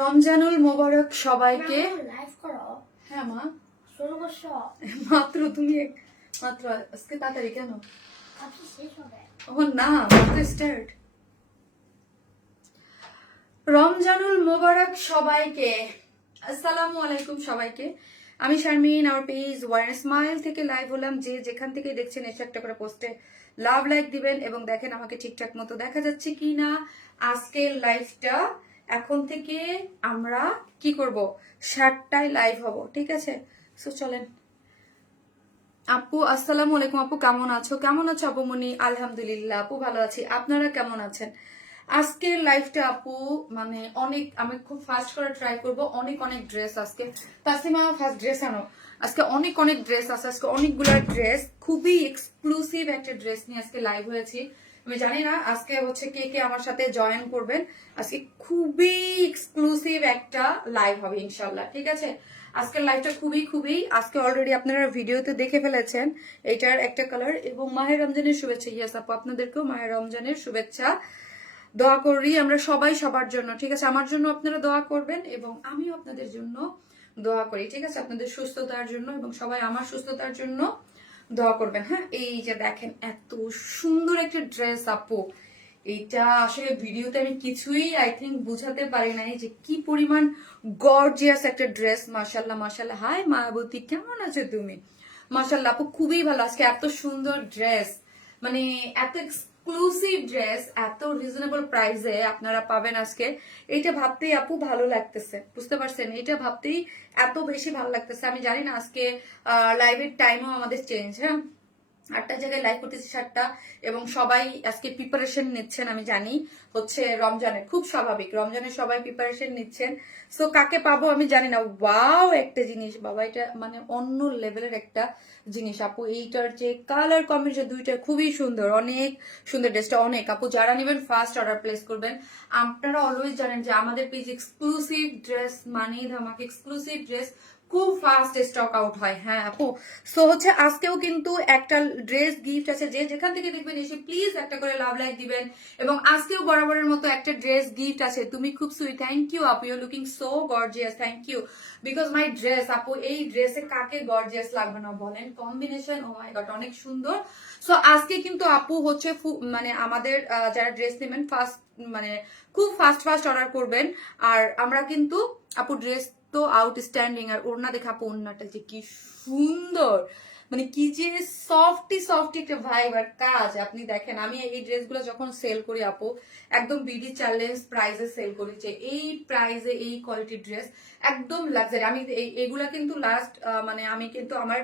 রমজানুল মোবারক সবাইকে। লাইভ করো। হ্যাঁ মা, শুরু করছো? মাত্র তুমি মাত্র আজকে তাড়াতাড়ি কেন? ভাবছি শেষ হবে। ও না, মাত্র স্টার্ট। রমজানুল মোবারক সবাইকে, আসসালামু আলাইকুম সবাইকে। আমি শারমিন, আমার পেজ ওয়ার স্মাইল থেকে লাইভ হলাম। যে যেখান থেকে দেখছেন এসে একটা করে পোস্টে লাভ লাইক দিবেন এবং দেখেন আমাকে ঠিকঠাক মতো দেখা যাচ্ছে কি না। আজকের লাইভটা এখন থেকে আমরা কি করব, 7টায় লাইভ হব, ঠিক আছে? সো চলেন। আপু আসসালামু আলাইকুম। আপু কেমন আছো? কেমন আছো আপু মনি? আলহামদুলিল্লাহ আপু ভালো আছি। আপনারা কেমন আছেন? আজকের লাইফটা আপু মানে অনেক, আমি খুব ফাস্ট করে ট্রাই করব। অনেক অনেক ড্রেস আজকে, তাসলিমা ফার্স্ট ড্রেস আনো। আজকে অনেক অনেক ড্রেস আছে, আজকে অনেকগুলো ড্রেস, খুবই এক্সক্লুসিভ একটা ড্রেস নিয়ে আজকে লাইভ হয়েছি। আমি জানি না আজকে হচ্ছে কে কে আমার সাথে জয়েন করবেন। আজকে খুবই এক্সক্লুসিভ একটা লাইভ হবে ইনশাল্লাহ, ঠিক আছে? আজকের লাইভটা খুবই খুবই, আজকে অলরেডি আপনারা ভিডিওতে দেখে ফেলেছেন এটার একটা কালার। এবং মাহের রমজানের শুভেচ্ছা। ইয়েস আপু, আপনাদেরকেও মাহের রমজানের শুভেচ্ছা। দোয়া করি আমরা সবাই সবার জন্য, ঠিক আছে? আমার জন্য আপনারা দোয়া করবেন এবং আমিও আপনাদের জন্য দোয়া করি, ঠিক আছে? আপনাদের সুস্থতার জন্য এবং সবাই আমার সুস্থতার জন্য দোয়া করবেন। হ্যাঁ, এই যে দেখেন এত সুন্দর একটা ড্রেস আপু, এইটা আসলে ভিডিওতে আমি কিছুই আই থিঙ্ক বুঝাতে পারি নাই যে কি পরিমাণ গর্জিয়াস একটা ড্রেস। মাশাল্লাহ মাশাল্লাহ। হাই মায়াবতী, কেমন আছো তুমি? মাশাল্লাহ আপু খুবই ভালো। আজকে এত সুন্দর ড্রেস, মানে এত এক্সক্লুসিভ ড্রেস এত রিজনেবল প্রাইসে আপনারা পাবেন আজকে। এইটা ভাবতেই আপু ভালো লাগতেছে, বুঝতে পারছেন? এটা ভাবতেই এত বেশি ভালো লাগতেছে। আমি জানি না আজকে লাইভের টাইমও আমাদের চেঞ্জ। হ্যাঁ, 8টার জায়গায় লাইভ করতেছি 7টা, এবং সবাই আজকে প্রিপারেশন নিচ্ছেন। আমি জানি হচ্ছে রমজানের, খুব স্বাভাবিক, রমজানের সবাই প্রিপারেশন নিচ্ছেন। সো কাকে পাবো আমি জানি না। ওয়াও একটা জিনিস বাবা, এটা মানে অন্য লেভেলের একটা জিনিস আপু। এইটার যে কালার কম্বিনেশন দুইটা খুবই সুন্দর, অনেক সুন্দর ড্রেসটা। অনেক আপু যারা নেবেন ফার্স্ট অর্ডার প্লেস করবেন। আপনারা অলওয়েজ জানেন যে আমাদের পেজ এক্সক্লুসিভ ড্রেস মানে ধামাকা, এক্সক্লুসিভ ড্রেস খুব ফাস্ট স্টক আউট হয়। হ্যাঁ আপু, সো হচ্ছে আজকেও কিন্তু একটা ড্রেস গিফট আছে। যে যেখান থেকে দেখবেন এসে প্লিজ একটা করে লাভ লাইক দিবেন। এবং আজকেও বরাবরের মতো একটা ড্রেস গিফট আছে। তুমি খুব সুইট, থ্যাংক ইউ আপু, you looking so gorgeous, thank you. Because my dress আপু, এই ড্রেসে কাকে গর্জিয়াস লাগবে না বলেন? কম্বিনেশন ও মাই গড অনেক সুন্দর। সো আজকে কিন্তু আপু হচ্ছে মানে আমাদের যারা ড্রেস নেবেন ফার্স্ট মানে খুব ফাস্ট ফাস্ট অর্ডার করবেন। আর আমরা কিন্তু আপু ড্রেস তো আউটস্ট্যান্ডিং। আর ওড়না দেখা আপু, ওড়নাটা যে কি সুন্দর, মানে কি যে সফটি সফটি একটা ভাইব আর কাজ। আপনি দেখেন আমি এই ড্রেসগুলো যখন সেল করি আপু, একদম বিডি চ্যালেঞ্জ প্রাইসে সেল করি, যে এই প্রাইসে এই কোয়ালিটির ড্রেস একদম লাক্সারি। আমি এইগুলা কিন্তু লাস্ট মানে আমি কিন্তু আমার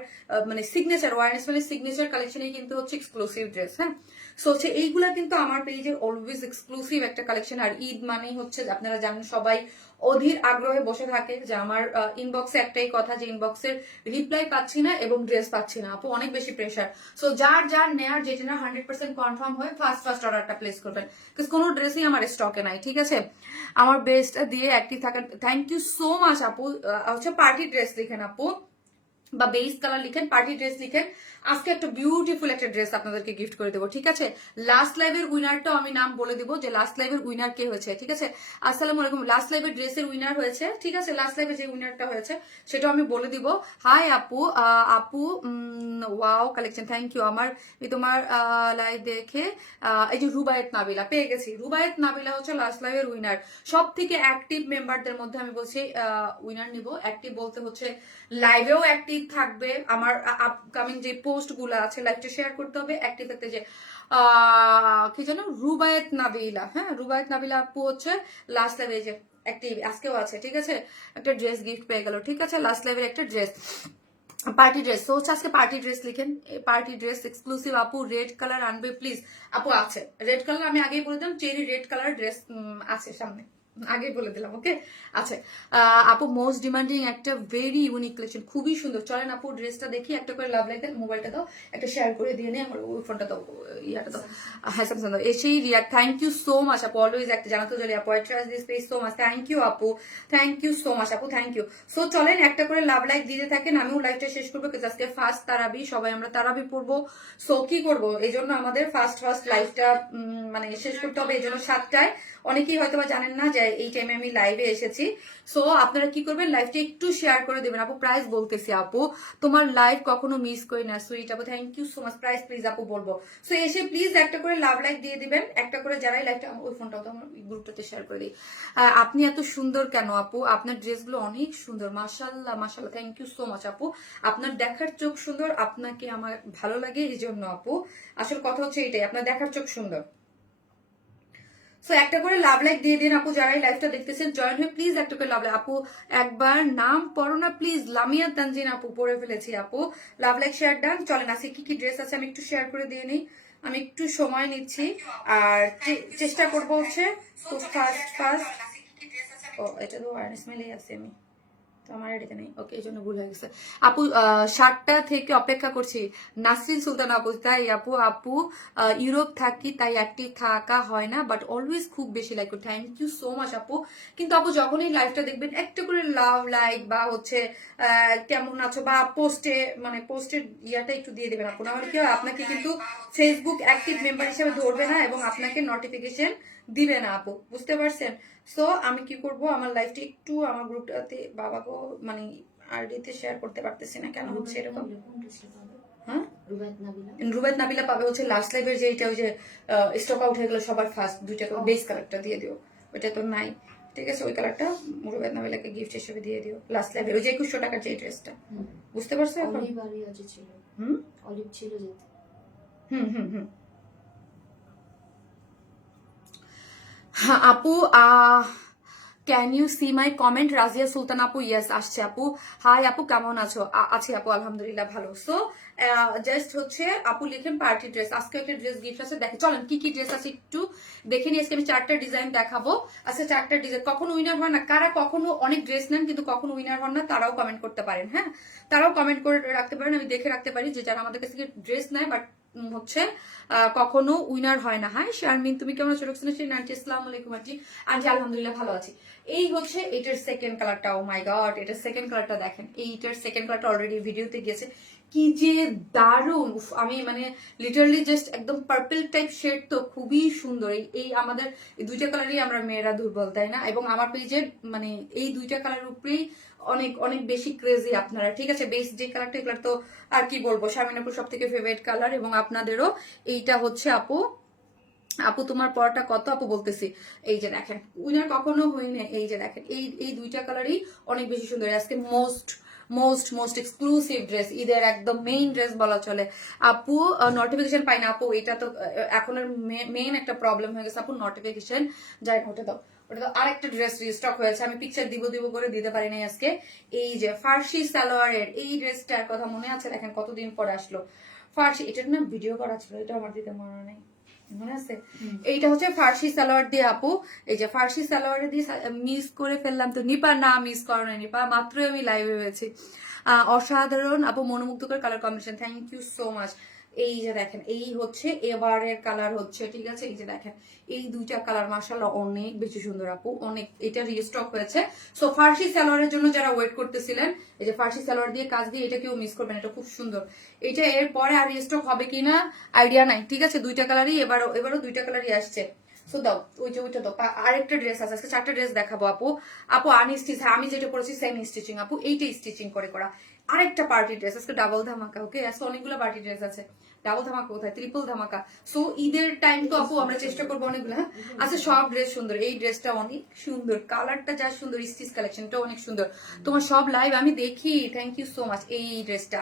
মানে সিগনেচার ওয়ারনেস মানে সিগনেচার কালেকশনে কিন্তু হচ্ছে এক্সক্লুসিভ ড্রেস। হ্যাঁ, সো হচ্ছে এইগুলা কিন্তু আমার পেজে অলওয়েজ এক্সক্লুসিভ একটা কালেকশন। আর ঈদ মানেই হচ্ছে আপনারা জানেন সবাই অধীর আগ্রহে বসে থাকে যে আমার ইনবক্সে একটাই কথা, যে ইনবক্সের রিপ্লাই পাচ্ছি না এবং ড্রেস পাচ্ছি না আপু, অনেক বেশি প্রেশার। সো যার যার নেয়ার, যেটা না 100% কনফার্ম হয়ে ফার্স্ট ফার্স্ট অর্ডারটা প্লেস করবেন, বিকজ কোনো ড্রেসই আমার স্টকে নাই, ঠিক আছে? আমার বেস্টটা দিয়ে অ্যাক্টিভ থাকেন। থ্যাংক ইউ সো মাচ আপু। হচ্ছে পার্টি ড্রেস লিখেন আপু, বা বেস কালার লিখেন, পার্টি ড্রেস লিখেন। আজকে একটা বিউটিফুল একটা ড্রেস আপনাদেরকে গিফট করে দেবো, ঠিক আছে? লাস্ট লাইভের উইনারটাও আমি নাম বলে দিব যে লাস্ট লাইভের উইনার কে হয়েছে, ঠিক আছে? আসসালামু আলাইকুম। লাস্ট লাইভের ড্রেসের উইনার হয়েছে, ঠিক আছে? লাস্ট লাইভে যে উইনারটা হয়েছে সেটাও আমি বলে দিব। হাই আপু, আপু ওয়াও কালেকশন, থ্যাংক ইউ। আমার এই তোমার লাইভ দেখে এই যে রুবায়েত নাবিলা পেয়ে গেছি। রুবায়েত নাবিলা হচ্ছে লাস্ট লাইভের উইনার। সব থেকে অ্যাক্টিভ মেম্বারদের মধ্যে আমি বলছি উইনার নিব। অ্যাক্টিভ বলতে হচ্ছে লাইভেও অ্যাক্টিভ থাকবে, আমার আপকামিং যে পোস্ট গুলো আছে লাইভটা শেয়ার করতে হবে, অ্যাক্টিভ থাকতে। যে কি জানো, রুবায়েত নাবিলা। হ্যাঁ, রুবায়েত নাবিলা আপু হচ্ছে লাস্ট লাইভে যে অ্যাক্টিভ, আজকেও আছে, ঠিক আছে? একটা ড্রেস গিফট পেয়ে গেল, ঠিক আছে? লাস্ট লাইভের একটা ড্রেস, পার্টি ড্রেস। তো হচ্ছে আজকে পার্টি ড্রেস লিখেন, পার্টি ড্রেস এক্সক্লুসিভ আপু। রেড কালার আনবে প্লিজ আপু। আছে রেড কালার, আমি আগেই বলে দিলাম চেরি রেড কালার ড্রেস আছে সামনে, আগে বলে দিলাম, ওকে? আচ্ছা আপু, মোস্ট ডিমান্ডিং একটা ভেরি ইউনিক কালেকশন, খুবই সুন্দর। চলেন আপু ড্রেসটা দেখি, একটা করে লাভ লাইক দেন। মোবাইলটা দাও, একটা শেয়ার করে দিয়ে নেই, আমার ওই ফোনটা দাও, ইয়াটা দাও। হ্যাঁ স্যামসাং দাও। এসেই react, thank you so much আপু। অলওয়েজ একটা জানাতো জলি আপু, I trust this page so much. Thank you আপু, থ্যাংক ইউ সো মাচ আপু, থ্যাংক ইউ। সো চলেন একটা করে লাভ লাইক দিতে থাকেন, আমিও লাইভটা শেষ করবো, আজকে ফার্স্ট তারাবি, সবাই আমরা তারাবি পড়বো। সো কি করবো, এই জন্য আমাদের ফার্স্ট ফার্স্ট লাইভটা মানে শেষ করতে হবে, এই জন্য 7টায়। অনেকেই হয়তো বা জানেন না যে যে এই টাইমে আমি লাইভে এসেছি। সো আপনারা কি করবেন, লাইভটা একটু শেয়ার করে দেবেন। আপু প্রাইস বলতেছি, আপু তোমার লাইভ কখনো মিস করি না, সুইট আপু thank you so much. Price please আপু বলবো। সো এসে প্লিজ একটা করে লাভ লাইক দিয়ে দিবেন, একটা করে যারাই লাইভটা, ওই ফোনটাও তো আমার গ্রুপটাতে শেয়ার করে দিই। আপনি এত সুন্দর কেন আপু, আপনার ড্রেসগুলো অনেক সুন্দর, মাশাল্লাহ মাশাল্লাহ, থ্যাংক ইউ সো মাচ আপু। আপনার দেখার চোখ সুন্দর, আপনাকে আমার ভালো লাগে এই জন্য আপু। আসল কথা হচ্ছে এটাই, আপনার দেখার চোখ সুন্দর। সো একটা করে লাভ লাইক দিয়ে দিন আপু, যারাই লাইভটা দেখতেছেন জয়েন হয়ে প্লিজ একটা করে লাভ লাইক। আপু একবার নাম পড়ো না প্লিজ, লামিয়া তানজিন আপু, পড়ে ফেলেছি আপু। Love like share done. চলেন আজকে কি কি ড্রেস আছে আমি একটু শেয়ার করে দিয়ে নিই, আমি একটু সময় নিচ্ছি আর চেষ্টা করবো হচ্ছে খুব ফাস্ট। ও এটা তো ওয়ারনেস মেলেই আছে, আমি তো আমার এটাতে নেই, ওকে এই জন্য ভুল হয়ে গেছে আপু। 7টা থেকে অপেক্ষা করছি, নাসরিন সুলতান আপু। তাই আপু, আপু ইউরোপ থাকি তাই একটি থাকা হয় না, বাট অলওয়েজ খুব বেশি লাইক করি, থ্যাংক ইউ সো মাচ আপু। কিন্তু আপু যখনই লাইভটা দেখবেন একটা করে লাভ লাইক বা হচ্ছে কেমন আছো বা পোস্টে, মানে পোস্টের ইয়াটা একটু দিয়ে দেবেন আপু, নাহলে কি হয় আপনাকে কিন্তু ফেসবুক অ্যাক্টিভ মেম্বার হিসেবে ধরবে না এবং আপনাকে নোটিফিকেশন দিবে না আপু, বুঝতে পারছেন? সো আমি কি করব, আমার লাইফটা একটু আমার গ্রুপটাতে বাবাকে মানে আরডিতে শেয়ার করতে পারতেছি না, কেন হচ্ছে এরকম? হ্যাঁ রুবাইত নাবিলা পাবে হচ্ছে লাস্ট লাইভের যে এটা, ওই যে স্টক আউট হয়ে গেল সবার ফার্স্ট 2টা বেস কালারটা দিয়ে দিও, ওইটা তো নাই, ঠিক আছে? ওই কালারটা রুবাইত নাবিলাকে গিফট হিসেবে দিয়ে দিও লাস্ট লাইভের, ওই যে 2100 টাকার যে ড্রেসটা, বুঝতে পারছো এখন? অলিভ ছিল যেতে। হুম। আপু can you see my comment? Razia Sultan আপু, ইয়েস আসছে আপু। হাই আপু কেমন আছো? আছি আপু আলহামদুলিল্লাহ ভালো। সো জাস্ট হচ্ছে আপু লিখেন পার্টি ড্রেস, আজকে একটা ড্রেস গিফট আছে, দেখে চলেন কি কি ড্রেস আছে একটু দেখে নিয়ে আজকে আমি 4টা ডিজাইন দেখাবো। আচ্ছা 4টা ডিজাইন কখনো উইনার হয় না, কারা কখনো অনেক ড্রেস নেন কিন্তু কখনো উইনার হন না, তারাও কমেন্ট করতে পারেন। হ্যাঁ তারাও কমেন্ট করে রাখতে পারেন, আমি দেখে রাখতে পারি যে যারা আমাদের কাছ থেকে ড্রেস নেয় বাট হচ্ছে কখনো উইনার হয় না। হ্যাঁ শারমিন তুমি কেমন আছো? রোকসানা শিরিন আন্টি আসসালামু আলাইকুম আন্টি। আন্টি আলহামদুলিল্লাহ ভালো আছি। এই হচ্ছে এটার সেকেন্ড কালারটা, ও মাই গড এটার সেকেন্ড কালারটা দেখেন, এইটার সেকেন্ড কালারটা অলরেডি ভিডিওতে গিয়েছে, কি যে দারুণ। আমি মানে লিটারালি জাস্ট একদম পার্পল টাইপ শেড, তো খুবই সুন্দর। এই আমাদের এই 2টা কালারই আমরা মেয়েরা দুর্বল, তাই না? এবং আমার পেজে মানে এই 2টা কালার উপরেই অনেক অনেক বেশি ক্রেজি আপনারা, ঠিক আছে? বেস যে কালারটা, এগুলো তো আর কি বলবো, শারমিনাপুর সব থেকে ফেভারিট কালার এবং আপনাদেরও। এইটা হচ্ছে আপু, আপু তোমার পড়াটা কত আপু? বলতেছি এই যে দেখেন, উইনার কখনো হইনি। এই যে দেখেন এই 2টা কালারই অনেক বেশি সুন্দর। আজকে মোস্ট এক্সক্লুসিভ ড্রেস, ঈদের একদম মেইন ড্রেস বলা চলে। আপু নোটিফিকেশন পাই না আপু, এটা তো এখন মেইন একটা প্রবলেম হয়ে গেছে আপু, নোটিফিকেশন যাই ওটা দাও, ওটা তো আরেকটা ড্রেস রিস্টক হয়েছে, আমি পিকচার দিব করে দিতে পারি নাই আজকে। এই যে ফার্সি সালোয়ারের এই ড্রেসটার কথা মনে আছে? দেখেন কতদিন পরে আসলো ফার্সি, এটার না ভিডিও করা ছিল, এটা আমার দিতে মনে নেই, মনে আছে? এইটা হচ্ছে ফার্সি সালোয়ার দিয়ে আপু, এই যে ফার্সি সালোয়ার দিয়ে মিস করে ফেললাম তো নিপা, না মিস করো না নিপা, মাত্রই আমি লাইভে হয়েছি। অসাধারণ আপু, মনোমুগ্ধকর colour combination, thank you so much. এই যে দেখেন এই হচ্ছে এবারের কালার হচ্ছে, ঠিক আছে? এই যে দেখেন এই 2টা কালার মাশাআল্লাহ অনেক বেশি সুন্দর আপু, অনেক। এটা রিস্টক হয়েছে। সো ফার্সি সালোয়ারের জন্য যারা ওয়েট করতেছিলেন, এই যে ফার্সি সালোয়ার দিয়ে কাজ দিয়ে, এটা কেউ মিস করবেন, এটা খুব সুন্দর। এটা এর পরে আর রিস্টক হবে কিনা আইডিয়া নাই, ঠিক আছে? 2টা কালারই এবারও 2টা কালারই আসছে। সো দাও ওইটা দাও। আরেকটা ড্রেস আছে, আজকে 4টা ড্রেস দেখাবো আপু। আপু আনস্টিচ, আমি যেটা পরেছি সেম স্টিচিং আপু, এইটা স্টিচিং করে করা। আরেকটা পার্টি ড্রেস, আজকে ডাবল ধামাকা, ওকে? আজকে অনেকগুলো পার্টি ড্রেস আছে, ডাবল ধামাকা কোথায়, ট্রিপল ধামাকা। সো ঈদের টাইম তো আপু আমরা চেষ্টা করবো অনেকগুলো। হ্যাঁ আচ্ছা সব ড্রেস সুন্দর, এই ড্রেসটা অনেক সুন্দর, কালারটা যা সুন্দর, স্টিচ কালেকশনটা অনেক সুন্দর। তোমার সব লাইভ আমি দেখি, থ্যাংক ইউ সো মাচ। এই ড্রেসটা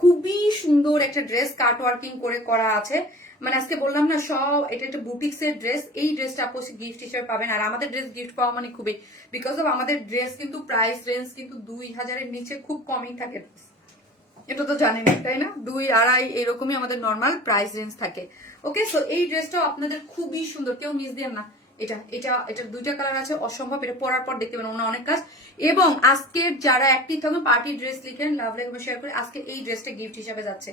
খুবই সুন্দর একটা ড্রেস, কাট ওয়ার্কিং করে করা আছে, মানে আজকে বললাম না সব, এটা একটা বুটিক্স এর ড্রেস। এই ড্রেসটা আপু গিফট হিসেবে পাবেন, আর আমাদের ড্রেস গিফট পাওয়া মানে খুবই, বিকজ অফ আমাদের ড্রেস কিন্তু প্রাইস রেঞ্জ কিন্তু 2000-এর নিচে খুব কমই থাকে, এটা তো জানেন তাই না? 2-2.5 এরকমই আমাদের নর্মাল প্রাইস রেঞ্জ থাকে। ওকে সো এই ড্রেসটাও আপনাদের খুবই সুন্দর, কেউ মিস দেন না। এটার 2টা কালার আছে, অসম্ভব। এটা পরার পর দেখতে পাবেন অনেক কাজ। এবং আজকের যারা অ্যাক্টিভ থাকবেন পার্টি ড্রেস লিখেন, লাভ লাইক শেয়ার করে, আজকে এই ড্রেসটা গিফট হিসেবে যাচ্ছে,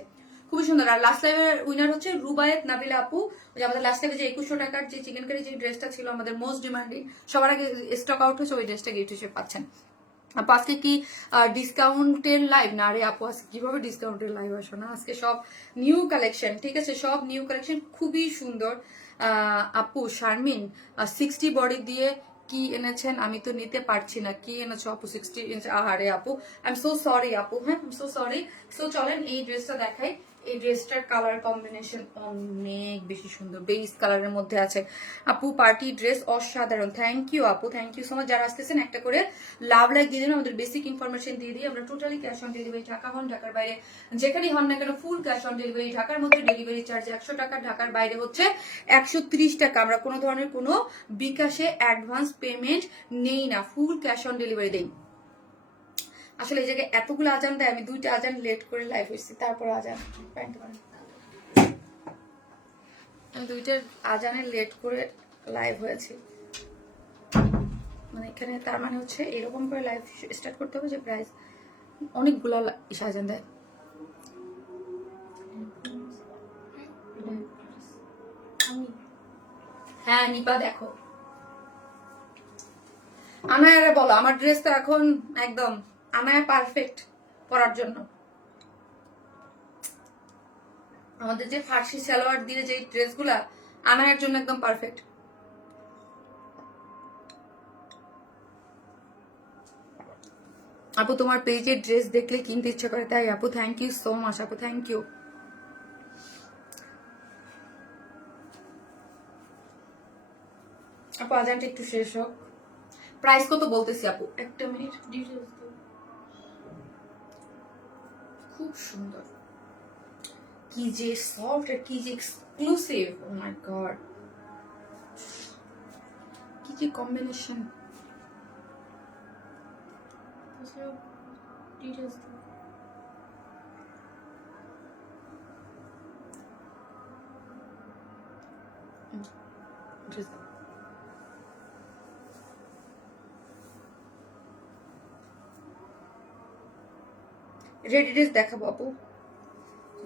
খুবই সুন্দর। আর লাস্ট লাইভের উইনার হচ্ছে রুবায়েত নাবিলা আপু, যে আমাদের লাস্ট লাইভে যে 2100 টাকার যে চিকেন কারি যে ড্রেসটা ছিল আমাদের মোস্ট ডিমান্ডিং, সবার আগে স্টক আউট হয়েছে, ওই ড্রেসটা গিফট হিসেবে পাচ্ছেন। আপু আজকে কি ডিসকাউন্টের লাইভ? না রে আপু আজকে কিভাবে ডিসকাউন্টের লাইভ আসো না, আজকে সব নিউ কালেকশন, ঠিক আছে? সব নিউ কালেকশন খুবই সুন্দর। আপু শারমিন 60 বডি দিয়ে কি এনেছেন আমি তো নিতে পারছি না, কি এনেছো আপু? 60 ইঞ্চ। আহারে আপু, আই এম সো সরি আপু, হ্যাঁ I am so sorry. So চলেন এই ড্রেসটা দেখাই। এই ড্রেসটার কালার কম্বিনেশন অনেক বেশি সুন্দর, বেস কালারের মধ্যে আছে আপু। পার্টি ড্রেস অসাধারণ। থ্যাংক ইউ আপু, থ্যাংক ইউ সো মাচ। যারা আসতেছেন একটা করে লাভ লাইক দিয়ে দিন, আমাদের বেসিক ইনফরমেশন দিয়ে দিই। আমরা totally cash on delivery, Dhaka হন ঢাকার বাইরে যেখানেই হন না কেন ফুল ক্যাশ অন ডেলিভারি। ঢাকার মধ্যে ডেলিভারি চার্জ 100 টাকা, ঢাকার বাইরে হচ্ছে 130 টাকা। আমরা কোনো ধরনের কোনো বিকাশে অ্যাডভান্স পেমেন্ট নেই না, ফুল ক্যাশ অন ডেলিভারি দেই। আসলে এই জায়গায় এতগুলো আজান দেয়, আমি 2টা আজান লেট করে লাইভ হয়েছি, তারপর আজান আমি 2টা আজানে লেট করে লাইভ হয়েছি। মানে এখানে তার মানে হচ্ছে এরকম করে লাইভ স্টার্ট করতে হবে যে প্রাইস অনেকগুলো আজান দেয়। হ্যাঁ নিপা দেখো, আনায়ারে বলো আমার ড্রেস তো এখন একদম আনায়া পারফেক্ট পরার জন্য। আমাদের যে ফার্সি সালোয়ার দিয়ে যে ড্রেসগুলা আনায়ার জন্য একদম পারফেক্ট। আপু তোমার পেজে ড্রেস দেখলে কিনতে ইচ্ছা করে, তাই আপু থ্যাংক ইউ সো মাচ আপু, থ্যাংক ইউ। আপু আজানটা একটু শেষ হোক। প্রাইস কত বলতেছি আপু, একটা মিনিট। খুব সুন্দর, কি যে সফট আর কি যে এক্সক্লুসিভ, ও মাই গড, কি যে কম্বিনেশন। রেডি ড্রেস দেখাবো আপু,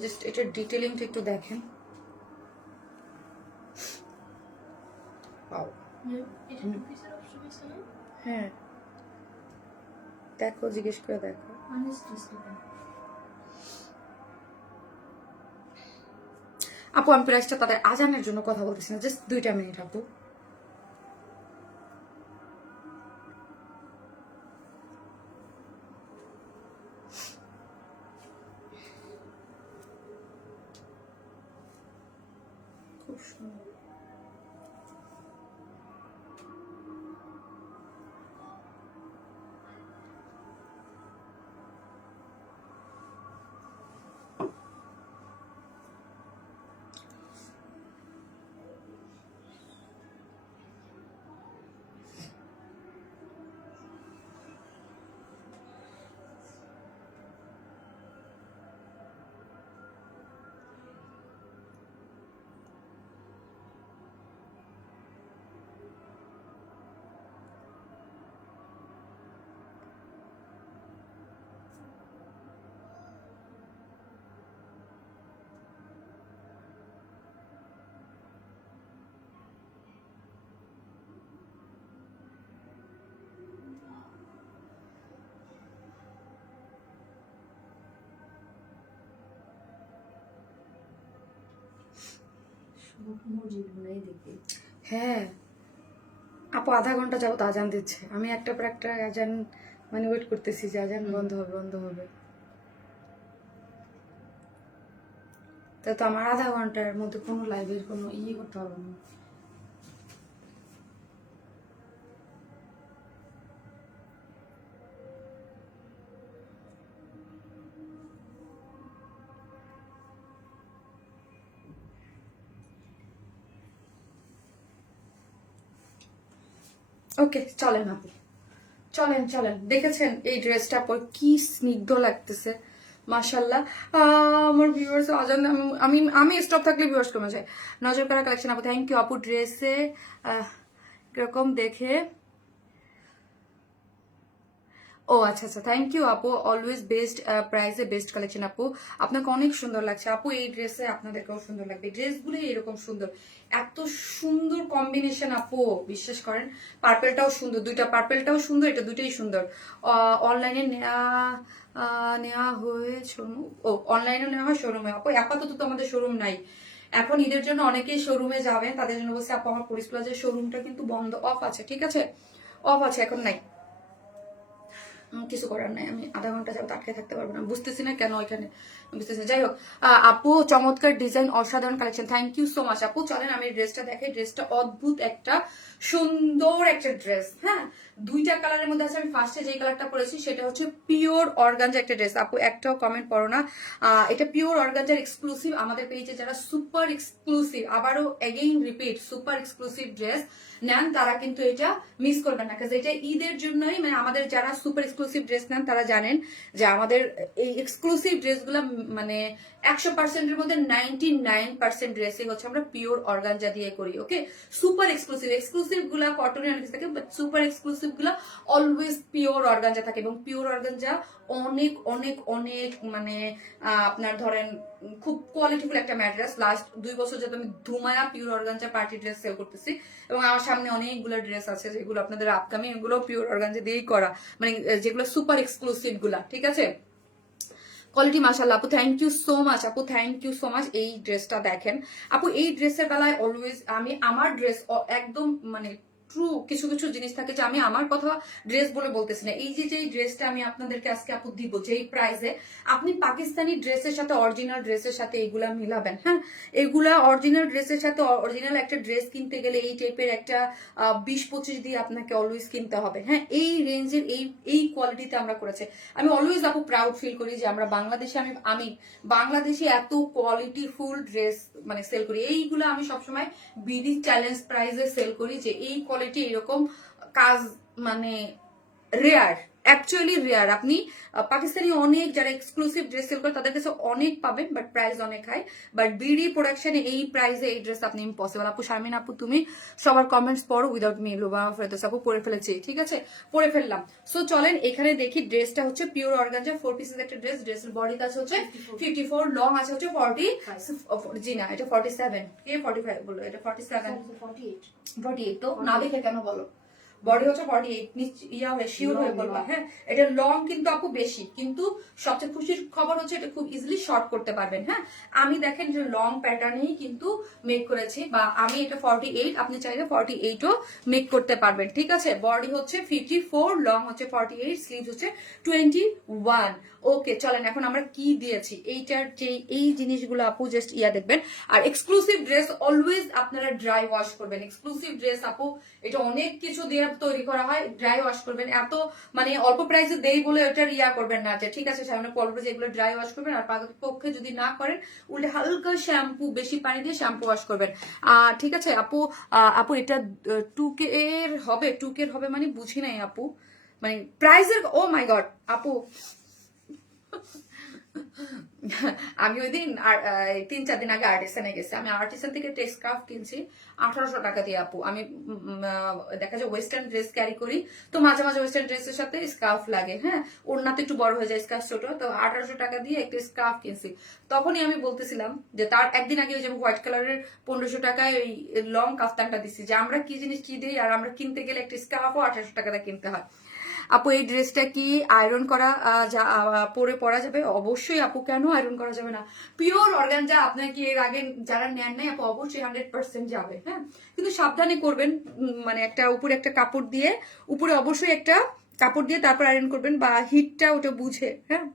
জাস্ট এটার ডিটেলিংটা একটু দেখেন। হ্যাঁ দেখো, জিজ্ঞেস করে দেখো। আপু আমি প্রাইসটা তাদের আজানের জন্য কথা বলতেছি না, জাস্ট 2টা মিনিট আপু। খুব সুন্দর। হ্যাঁ আপু আধা ঘন্টা যাবত আজান দিচ্ছে, আমি একটা পর একটা আজান মানে ওয়েট করতেছি যে আজান বন্ধ হবে বন্ধ হবে। তা তো আমার আধা ঘন্টার মধ্যে কোনো লাইভের কোনো ইয়ে করতে হবে না। ওকে চলেন আপু, চলেন চলেন। দেখেছেন এই ড্রেসটা পর কি স্নিগ্ধ লাগতেছে, মাশাল্লাহ। আমার ভিউয়ার্স আজান, আমি আমি স্টপ থাকলে ভিউয়ার্স কমে যায়। নজর করা কালেকশন আপু, থ্যাংক ইউ আপু। ড্রেসে কিরকম দেখে, ও আচ্ছা আচ্ছা, থ্যাংক ইউ আপু। অলওয়েজ বেস্ট প্রাইসে বেস্ট কালেকশন আপু, আপনাকে অনেক সুন্দর লাগছে আপু। এই ড্রেসে আপনাদেরকেও সুন্দর লাগবে, ড্রেসগুলো এরকম সুন্দর, এত সুন্দর কম্বিনেশন আপু, বিশ্বাস করেন। পার্পেলটাও সুন্দর, 2টা পার্পেলটাও সুন্দর, এটা 2টাই সুন্দর। অনলাইনে নেওয়া হয়ে শোরুম, ও অনলাইনে নেওয়া হয় শোরুমে আপু, আপাতত তো আমাদের শোরুম নাই, এখন ঈদের জন্য অনেকেই শোরুমে যাবেন, তাদের জন্য বলছে আপু আমার পুলিশ প্লাজার শোরুমটা কিন্তু বন্ধ, অফ আছে, ঠিক আছে, অফ আছে, এখন নাই, কিছু করার নাই, আমি আধা ঘন্টা যাবো আটকে থাকতে পারবো না, বুঝতেছি না কেন এখানে, বুঝতেছি না। যাই হোক, আপু চমৎকার ডিজাইন, অসাধারণ collection, thank you so much আপু। চলেন আমি ড্রেসটা দেখাই, ড্রেসটা অদ্ভুত একটা সুন্দর একটা ড্রেস, হ্যাঁ, দুইটা কালারের মধ্যে আছে। আমি ফার্স্টে যে কালারটা পরেছি সেটা হচ্ছে পিওর অর্গানজা একটা ড্রেস। আপু একটাও কমেন্ট পড়ো না, এটা পিওর অর্গানজার এক্সক্লুসিভ, আমাদের পেজে যারা সুপার এক্সক্লুসিভ, আবারও again repeat, super exclusive dress নেন তারা কিন্তু এটা মিস করবেন না, কারণ এটা ঈদের জন্যই, মানে আমাদের যারা সুপার এক্সক্লুসিভ ড্রেস নেন তারা জানেন যে আমাদের এই এক্সক্লুসিভ ড্রেসগুলো মানে 100%-এর মধ্যে 99% ড্রেসই হচ্ছে আমরা পিওর অর্গানজা দিয়ে করি। ওকে, সুপার এক্সক্লুসিভ, এক্সক্লুসিভ গুলা কটনের অনেক থাকে, বাট সুপার এক্সক্লুসিভ গুলা অলওয়েজ পিওর অর্গানজা থাকে, এবং পিওর অর্গানজা অনেক অনেক অনেক মানে আপনার ধরেন খুব কোয়ালিটিফুল একটা ম্যাটেরিয়াল। লাস্ট 2 বছর যাতে আমি ধুমায়া pure organza party dress sale করতেছি, এবং আমার সামনে অনেকগুলো ড্রেস আছে যেগুলো আপনাদের আপকামিং, এগুলো পিওর অর্গানজা দিয়েই করা, মানে যেগুলো সুপার এক্সক্লুসিভ গুলা, ঠিক আছে। কোয়ালিটি মাশাআল্লাহ আপু, থ্যাংক ইউ সো মাচ আপু, থ্যাংক ইউ সো মাচ। এই ড্রেসটা দেখেন আপু, এই ড্রেসের বেলায় অলওয়েজ আমি আমার ড্রেস একদম মানে ট্রু কিছু কিছু জিনিস থাকে যে আমি আমার কথা ড্রেস বলে বলতেছি না। এই যে ড্রেসটা আমি আপনাদেরকে আজকে আপু দিব যেই প্রাইসে, আপনি পাকিস্তানি ড্রেসের সাথে অরিজিনাল ড্রেসের সাথে এইগুলা মিলাবেন, হ্যাঁ, এগুলা অরিজিনাল ড্রেসের সাথে অরিজিনাল একটা ড্রেস কিনতে গেলে এই টাইপের একটা 20-25 দিয়ে আপনাকে অলওয়েজ কিনতে হবে, হ্যাঁ, এই রেঞ্জের এই কোয়ালিটিতে আমরা করেছি। আমি অলওয়েজ আপু প্রাউড ফিল করি যে আমরা বাংলাদেশে, আমি বাংলাদেশে এত কোয়ালিটিফুল ড্রেস মানে সেল করি। এইগুলো আমি সবসময় বিডি চ্যালেঞ্জ প্রাইজে সেল করি, যে এই কোয়ালিটি এরকম কাজ মানে রেয়ার, অ্যাকচুয়ালি রেয়ার। আপনি পাকিস্তানি অনেক যারা এক্সক্লুসিভ ড্রেস সেল করে তাদের কাছে অনেক পাবেন, বাট প্রাইস অনেক হাই, বাট বিডি প্রোডাকশনে এই প্রাইসে এই ড্রেস আপনি ইম্পসিবল। আপু শারমিন আপু তুমি সবার কমেন্টস পড়ো, উইদাউট মি লুবামা ফেরদৌস আপু পড়ে ফেলেছি, ঠিক আছে, পড়ে ফেললাম। সো চলেন এখানে দেখি, ড্রেসটা হচ্ছে পিওর অর্গানজা 4 পিসেস একটা ড্রেস, ড্রেসের বডি আছে হচ্ছে 54, লং আছে হচ্ছে 40, জি না এটা 47, কে 45 বলো, এটা 47 48, তো না দেখে কেন বলো, বডি হচ্ছে 48, শিওর হয়ে বলবা, হ্যাঁ, এটা লং কিন্তু আপু বেশি, কিন্তু সবচেয়ে খুশির খবর হচ্ছে এটা খুব ইজিলি শর্ট করতে পারবেন, হ্যাঁ। আমি দেখেন যে লং প্যাটার্নেই কিন্তু মেক করেছি, বা আমি এটা 48, আপনি চাইলে 48ও মেক করতে পারবেন, ঠিক আছে। বডি হচ্ছে 54, লং হচ্ছে 48, স্লিভস হচ্ছে 21। ওকে চলেন এখন আমরা কি দিয়েছি, এইটার যে এই জিনিসগুলো আপু জাস্ট দেখবেন। আর এক্সক্লুসিভ ড্রেস অলওয়েজ আপনারা ড্রাই ওয়াশ করবেন, এক্সক্লুসিভ ড্রেস আপু এটা অনেক কিছু দিয়ে তৈরি করা হয়, ড্রাই ওয়াশ করবেন। এত মানে অল্প প্রাইসে দেই বলে ওটার করবেন না যে ঠিক আছে সামনে পড়বে, যে এগুলো ড্রাই ওয়াশ করবেন। আর পক্ষে যদি না করেন উল্টে হালকা শ্যাম্পু, বেশি পানি দিয়ে শ্যাম্পু ওয়াশ করবেন, ঠিক আছে আপু। আপু এটা 2K এর হবে, 2K এর হবে মানে বুঝি নাই আপু, মানে প্রাইসের, ও মাই গড আপু আমি ওই দিন 3-4 দিন আগে আর্টিসানে গেছি, আমি আর্টিসান থেকে টেক্স ক্রাফট কিনছি 1800 টাকা দিয়ে আপু। আমি দেখা যায় ওয়েস্টার্ন ড্রেস ক্যারি করি, তো মাঝে মাঝে ওয়েস্টার্ন ড্রেসের সাথে স্কার্ফ লাগে, হ্যাঁ, ওড়নাতে একটু বড় হয়ে যায়, স্কার্ফ ছোট, তো 1800 টাকা দিয়ে একটা স্কার্ফ কিনছি। তখনই আমি বলতেছিলাম যে তার একদিন আগে ওই যে হোয়াইট কালারের 1500 টাকায় ওই লং কাফতানটা দিচ্ছি, যে আমরা কি জিনিস কি দিই, আর আমরা কিনতে গেলে একটা স্কার্ফও 1800 টাকা দিয়ে কিনতে হয়। আপু এই ড্রেসটা কি আয়রন করা পরে পরা যাবে? অবশ্যই আপু, কেন আয়রন করা যাবে না? পিওর অর্গানজা আপনার কি এর আগে যারা নেন নাই আপু অবশ্যই 100% যাবে, হ্যাঁ, কিন্তু সাবধানে করবেন, মানে একটা উপরে একটা কাপড় দিয়ে, উপরে অবশ্যই একটা কাপড় দিয়ে তারপর আয়রন করবেন, বা হিটটা ওটা বুঝে, হ্যাঁ,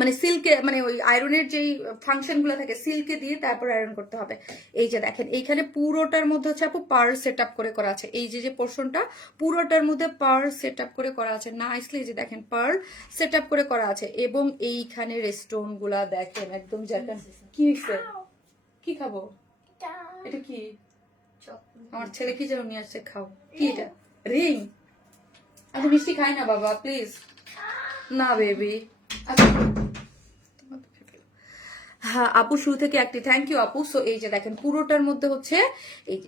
মানে সিল্কে, মানে ওই আয়রনের যেই ফাংশন গুলো থাকে সিল্কে দিয়ে তারপর আয়রন করতে হবে। এই যে দেখেন এইখানে পুরোটার মধ্যে হচ্ছে আপু পার্ল সেট আপ করে করা আছে, এই যে পোর্শনটা পুরোটার মধ্যে পার্ল সেট আপ করে করা আছে, নাইসলি যে দেখেন পার্ল সেট আপ করে করা আছে, এবং এইখানে স্টোন গুলা দেখেন একদম জারকান। কি হয়েছে, কি খাবো, এটা কি আমার ছেলে কি যেন নিয়ে আসছে, খাও, কি এটা রিং? আমি মিষ্টি খাই না বাবা, প্লিজ না বেবি। হ্যাঁ আপু শুরু থেকে একটি থ্যাংক ইউ আপু। সো এই যে দেখেন পুরোটার মধ্যে হচ্ছে এই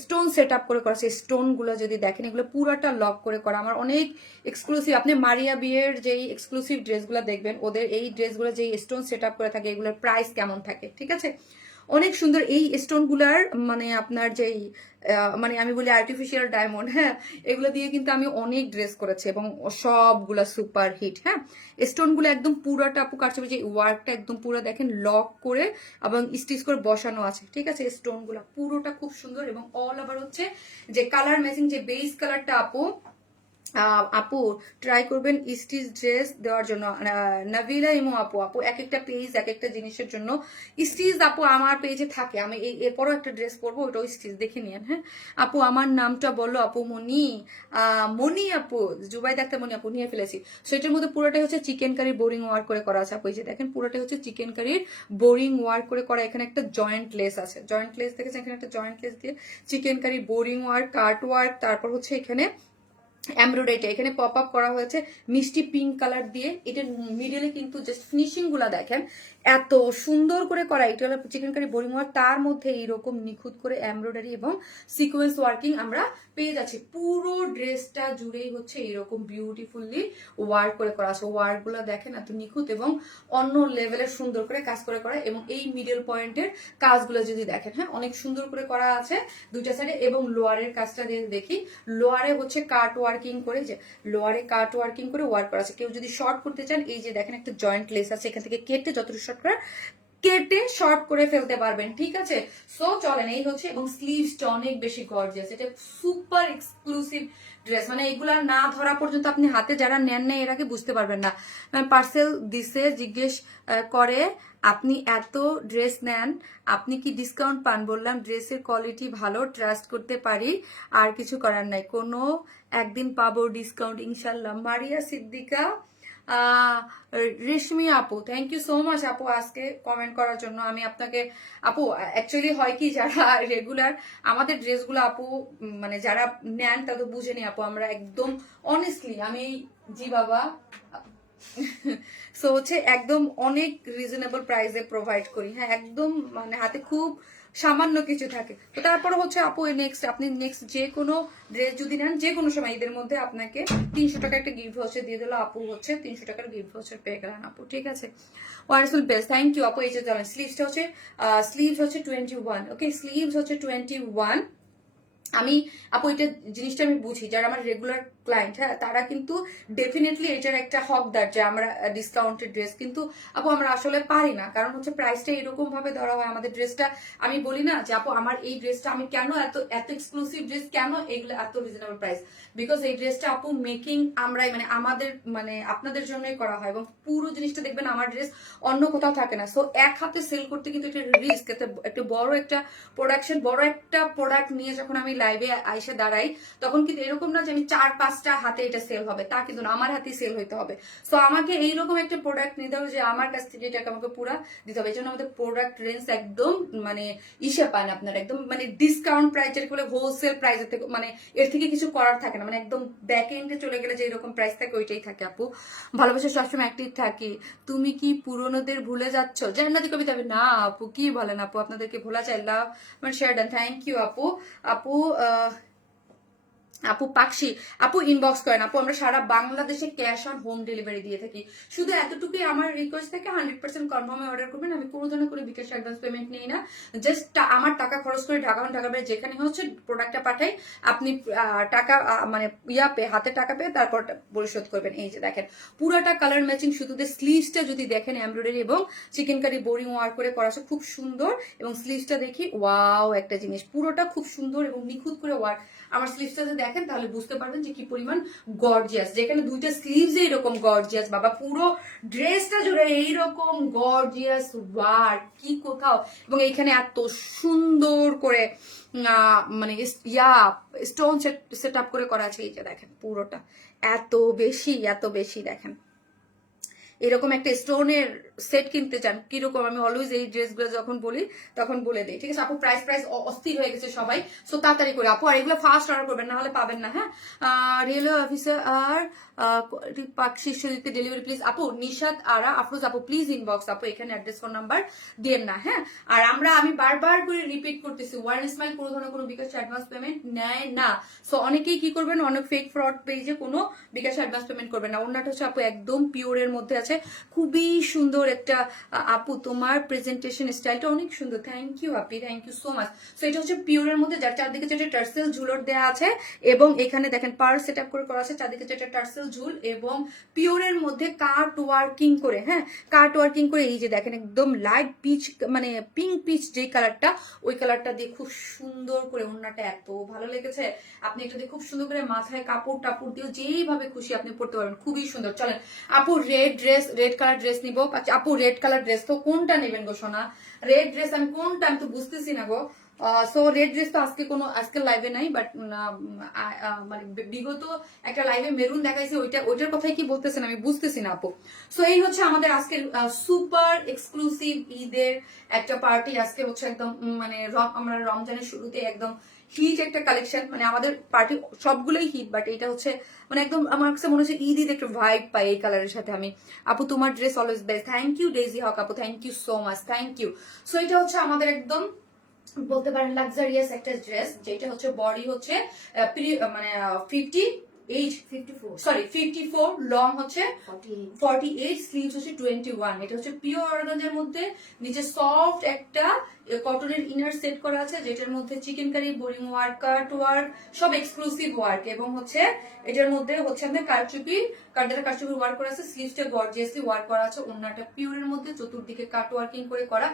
স্টোন সেট আপ করে করা, সেই স্টোন গুলো যদি দেখেন এগুলো পুরোটা লক করে করা। আমার অনেক এক্সক্লুসিভ, আপনি মারিয়া বিয়ের যেই এক্সক্লুসিভ ড্রেসগুলো দেখবেন, ওদের এই ড্রেসগুলো যেই স্টোন সেট আপ করে থাকে এগুলোর প্রাইস কেমন থাকে, ঠিক আছে, অনেক সুন্দর এই স্টোনগুলার মানে আপনার যেই মানে আমি বলি আর্টিফিশিয়াল ডায়মন্ড, হ্যাঁ, এগুলো দিয়ে কিন্তু আমি অনেক ড্রেস করেছি এবং সবগুলা সুপার হিট। হ্যাঁ, স্টোনগুলো একদম পুরাটা আপু কাটছে, যে ওয়ার্কটা একদম পুরো দেখেন লক করে এবং স্টিচ করে বসানো আছে, ঠিক আছে। স্টোনগুলো পুরোটা খুব সুন্দর এবং অল ওভার হচ্ছে যে কালার ম্যাচিং যে বেস কালারটা আপু আপু ট্রাই করবেন স্টিচ ড্রেস দেওয়ার জন্য। নাভিলা ইমো আপু, আপু এক একটা পেজ এক একটা জিনিসের জন্য স্টিচ আপু আমার পেজে থাকে। আমি এরপরও একটা ড্রেস পরবো, ওটাও স্টিচ দেখে নিয়েন। হ্যাঁ আপু আমার নামটা বলো আপু। মনি মনি আপু, জুবাই ডাক্তার মনি আপু, নিয়ে ফেলেছি। সেটার মধ্যে পুরোটাই হচ্ছে চিকেন কারি বোরিং ওয়ার্ক করে করা আছে আপু। এই যে দেখেন পুরোটাই হচ্ছে চিকেন কারির বোরিং ওয়ার্ক করে করা। এখানে একটা জয়েন্ট লেস আছে, জয়েন্ট লেস দেখেছেন, এখানে একটা জয়েন্ট লেস দিয়ে chikankari boring work, cut work, তারপর হচ্ছে এখানে এমব্রয়ডারিটা এখানে পপ আপ করা হয়েছে মিষ্টি পিঙ্ক কালার দিয়ে। এটার মিডলে কিন্তু জাস্ট ফিনিশিং গুলা দেখেন এত সুন্দর করে করা। এটা হলো চিকেন কারি বোরিং ওয়ার্ক, তার মধ্যে এইরকম নিখুঁত করে এমব্রয়ডারি এবং সিকোয়েন্স ওয়ার্কিং আমরা পেয়ে যাচ্ছি। পুরো ড্রেসটা জুড়েই হচ্ছে এরকম বিউটিফুলি ওয়ার্ক করে করা আছে। ওয়ার্ক গুলা দেখেন এত নিখুঁত এবং অন্য লেভেলের সুন্দর করে কাজ করে করা। এবং এই মিডল পয়েন্টের কাজগুলো যদি দেখেন, হ্যাঁ অনেক সুন্দর করে করা আছে দুইটা সাইডে। এবং লোয়ারের কাজটা দিয়ে দেখি, লোয়ারে হচ্ছে কাট ওয়ার্কিং করে, যে লোয়ারে কাট ওয়ার্কিং করে ওয়ার্ক করা আছে। কেউ যদি শর্ট করতে চান, এই যে দেখেন একটা জয়েন্ট লেস আছে, এখান থেকে কেটে যতটুকু শর্ট করা কেটে শর্ট করে ফেলতে পারবেন, ঠিক আছে। সো চলেন, এই হচ্ছে। এবং স্লিভসটা অনেক বেশি গর্জিয়াস, এটা সুপার এক্সক্লুসিভ ড্রেস, মানে এগুলা না ধরা পর্যন্ত আপনি হাতে যারা নেন না এর আগে বুঝতে পারবেন না। পার্সেল দিছে জিজ্ঞেস করে আপনি এত ড্রেস নেন, আপনি কি ডিসকাউন্ট পান? বললাম ড্রেসের কোয়ালিটি ভালো, ট্রাস্ট করতে পারি, আর কিছু করার নাই, কোনো একদিন পাবো ডিসকাউন্ট ইনশাল্লাহ। মারিয়া সিদ্দিকা রেশমি আপু, থ্যাংক ইউ সো মাচ আপু আজকে কমেন্ট করার জন্য। আমি আপনাকে আপু অ্যাকচুয়ালি হয় কি, যারা রেগুলার আমাদের ড্রেসগুলো আপু মানে যারা নেন তাদের বুঝে নি আপু, আমরা একদম অনেস্টলি আমি জি বাবা সো হচ্ছে একদম অনেক রিজনেবল প্রাইসে প্রোভাইড করি। হ্যাঁ একদম মানে হাতে খুব সামান্য কিছু থাকে। তো তারপরে হচ্ছে আপু নেক্সট আপনি নেক্সট যে কোনো ড্রেস যদি নেন যে কোনো সময় ঈদের মধ্যে আপনাকে 300 টাকা একটা গিফট ভাউচার দিয়ে দিল আপু, হচ্ছে 300 টাকার গিফট ভাউচার পেয়ে গেলেন আপু, ঠিক আছে। ওয়ান্ডারফুল বেস্ট, থ্যাংক ইউ আপু। এই যে জানেন স্লিভসটা হচ্ছে স্লিভস হচ্ছে 21, ওকে স্লিভস হচ্ছে 21। আমি আপু এটা জিনিসটা আমি বুঝি, যারা আমার রেগুলার ক্লায়েন্ট, হ্যাঁ তারা কিন্তু ডেফিনেটলি এটার একটা হকদার যে আমরা ডিসকাউন্টেড ড্রেস, কিন্তু আপু আমরা আসলে পারি না, কারণ হচ্ছে প্রাইসটা এরকম ভাবে ধরা হয় আমাদের ড্রেসটা। আমি বলি না যে আপু আমার এই ড্রেসটা আমি কেন এত এত এক্সক্লুসিভ ড্রেস, কেন এগুলো এত রিজনেবল প্রাইস, বিকজ এই ড্রেসটা আপু মেকিং আমরাই মানে আমাদের মানে আপনাদের জন্যই করা হয়। এবং পুরো জিনিসটা দেখবেন আমার ড্রেস অন্য কোথাও থাকে না। সো এক হাতে সেল করতে কিন্তু এটা রিস্ক, একটা বড় একটা প্রোডাকশন, বড় একটা প্রোডাক্ট নিয়ে যখন আমি লাইভে আইসা দাঁড়াই, তখন কিন্তু এরকম না যে আমি 4-5টা হাতে এটা সেল হবে, তা কিন্তু না, আমার হাতেই সেল হইতে হবে। সো আমাকে এইরকম একটা প্রোডাক্ট নিতে হবে যে আমার কাছ থেকে এটাকে আমাকে পুরো দিতে হবে। এই জন্য আমাদের প্রোডাক্ট রেঞ্জ একদম মানে ইসে পান আপনার, একদম মানে ডিসকাউন্ট প্রাইস যেটা বলে হোলসেল প্রাইসের থেকে, মানে এর থেকে কিছু করার থাকে না, মানে একদম ব্যাক এন্ডে চলে গেলে যে এরকম প্রাইস থাকে ওইটাই থাকে আপু। ভালোবাসা সবসময় অ্যাক্টিভ থাকি। তুমি কি পুরনোদের ভুলে যাচ্ছ? জান্নাতি কবিতা না আপু, কি বলেন আপু, আপনাদেরকে ভোলা চাই। লাভ মানে শেয়ার ডান, থ্যাংক ইউ আপু। আপু আপু পাকশি আপু ইনবক্স করেন আপু, আমরা সারা বাংলাদেশে ক্যাশ অন হোম ডেলিভারি দিয়ে থাকি। শুধু এতটুকুই আমার রিকোয়েস্ট থাকে, 100% কনফার্মে অর্ডার করবেন। আমি কোনো ধরনের কোনো বিকাশ অ্যাডভান্স পেমেন্ট নিই না, জাস্ট আমার টাকা খরচ করে ঢাকা বাইরে যেখানে হচ্ছে প্রোডাক্টটা পাঠাই, আপনি টাকা মানে হাতে টাকা পেয়ে তারপর পরিশোধ করবেন। এই যে দেখেন পুরাটা কালার ম্যাচিং, শুধু স্লিভসটা যদি দেখেন এমব্রয়ডারি এবং চিকেন কারি বোরিং ওয়ার্ক করে করা আছে, খুব সুন্দর। এবং স্লিভসটা দেখি ওয়াও একটা জিনিস, পুরোটা খুব সুন্দর এবং নিখুঁত করে ওয়ার্ক। আমার স্লিভসটা যদি দেখেন তাহলে বুঝতে পারবেন যে কি পরিমাণ গর্জিয়াস, যেখানে দুইটা স্লিভস এইরকম গর্জিয়াস, বাবা পুরো ড্রেসটা জুড়ে এইরকম গর্জিয়াস ওয়ার্ক কি কোথাও। এবং এইখানে এত সুন্দর করে মানে স্টোন সেট আপ করে করা আছে। এই যে দেখেন পুরোটা এত বেশি দেখেন। এরকম একটা স্টোনের সেট কিনতে চান কিরকম, আমি অলওয়েজ এই ড্রেসগুলো যখন বলি তখন বলে দিই, ঠিক আছে আপু। প্রাইস অস্থির হয়ে গেছে সবাই, সো তাড়াতাড়ি করে আপু, আর এগুলো ফার্স্ট অর্ডার করবেন না হলে পাবেন না। হ্যাঁ রেলওয়ে অফিসার আর শীর্ষ দিতে ডেলিভারি প্লিজ আপু। নিশাদ আরা আফরোজ আপু প্লিজ ইনবক্স আপু, এখানে অ্যাড্রেস ফোন নাম্বার দেন না। হ্যাঁ আর আমি বারবার করে রিপিট করতেছি, ওয়ার্ল্ড স্মাইল কোনো ধরনের কোনো বিকাশ অ্যাডভান্স পেমেন্ট নেয় না। সো অনেকেই কি করবেন, অনেক ফেক ফ্রড পেজে কোনো বিকাশ অ্যাডভান্স পেমেন্ট করবেন না। অন্যটা হচ্ছে আপু একদম পিওরের মধ্যে আছে, খুবই সুন্দর একটা আপু তোমার প্রেজেন্টেশন স্টাইলটা অনেক সুন্দর, থ্যাংক ইউ আপি, thank you so much. So এটা হচ্ছে পিওরের মধ্যে, যার চারদিকে যেটা টার্সেল ঝুলর দেওয়া আছে এবং এখানে দেখেন পার সেট আপ করে করা আছে, চারদিকে যেটা টার্সেল ঝুল এবং পিওরের মধ্যে কাট ওয়ার্কিং করে, হ্যাঁ কাট ওয়ার্কিং করে, এই যে দেখেন একদম লাইট পিচ মানে পিঙ্ক পিচ যে কালারটা, ওই কালারটা দিয়ে খুব সুন্দর করে ওড়নাটা এত ভালো লেগেছে। আপনি এটা দিয়ে খুব সুন্দর করে মাথায় কাপড় টাপড় দিয়ে যেইভাবে খুশি আপনি পড়তে পারবেন, খুবই সুন্দর। চলেন আপু রেড কালার ড্রেস নিব। আচ্ছা আপু রেড কালার ড্রেস তো কোনটা নেবেন গো সোনা? রেড ড্রেস আমি কোনটা, আমি তো বুঝতেছি না গো। সো রেড ড্রেস তো আজকে লাইভে নাই, বাট মানে বিগত একটা লাইভে মেরুন দেখাইছে, ওইটার কথাই কি বলতেছেন আমি বুঝতেছি না আপু। সো এই হচ্ছে আমাদের আজকের সুপার এক্সক্লুসিভ ঈদের একটা পার্টি। আজকে হচ্ছে একদম মানে আমরা রমজানের শুরুতে একদম হিট একটা কালেকশন, মানে আমাদের পার্টি সবগুলোই হিট, বাট এটা হচ্ছে মানে একদম আমার কাছে মনে হচ্ছে ঈদ একটা ভাইব পাই এই কালারের সাথে আমি। আপু তোমার dress always best, thank you Daisy Haque আপু, thank you so much, thank you. So এটা হচ্ছে আমাদের একদম বলতে পারেন লাক্সারিয়াস একটা ড্রেস, যেটা হচ্ছে বডি হচ্ছে মানে 54, লং হচ্ছে 48, স্লিভস হচ্ছে 21। এটা হচ্ছে পিওর অর্গানজার মধ্যে, নিচে সফট একটা কটনের ইনার সেট করা আছে, যেটার মধ্যে chikankari, boring work, cut work, সব এক্সক্লুসিভ ওয়ার্ক, এবং হচ্ছে এটার মধ্যে হচ্ছে আপনার কারচুপি ওয়ার্ক করা আছে, স্লিভসটা গর্জিয়াসলি ওয়ার্ক করা আছে, ওড়নাটা পিওরের মধ্যে চতুর্দিকে কাট ওয়ার্কিং করে করা।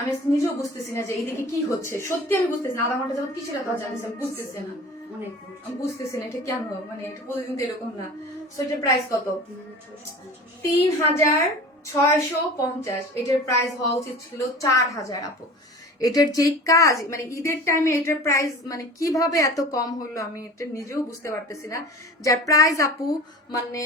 আমি নিজেও বুঝতেছি না যে এইদিকে কি হচ্ছে, সত্যি আমি বুঝতেছি না। আধা ঘন্টা যাবত কিছুটা তো জানিস, আমি বুঝতেছি না, আমি বুঝতেছি না এটা কেন, মানে এটা প্রতিদিন তো এরকম না। সো এটার প্রাইস কত? 3650। এটার প্রাইস হওয়া উচিত ছিল 4000 আপু। এটার যে কাজ মানে ঈদের টাইমে এটার প্রাইস মানে কিভাবে এত কম হলো আমি এটা নিজেও বুঝতে পারতেছি না। যার প্রাইস আপু মানে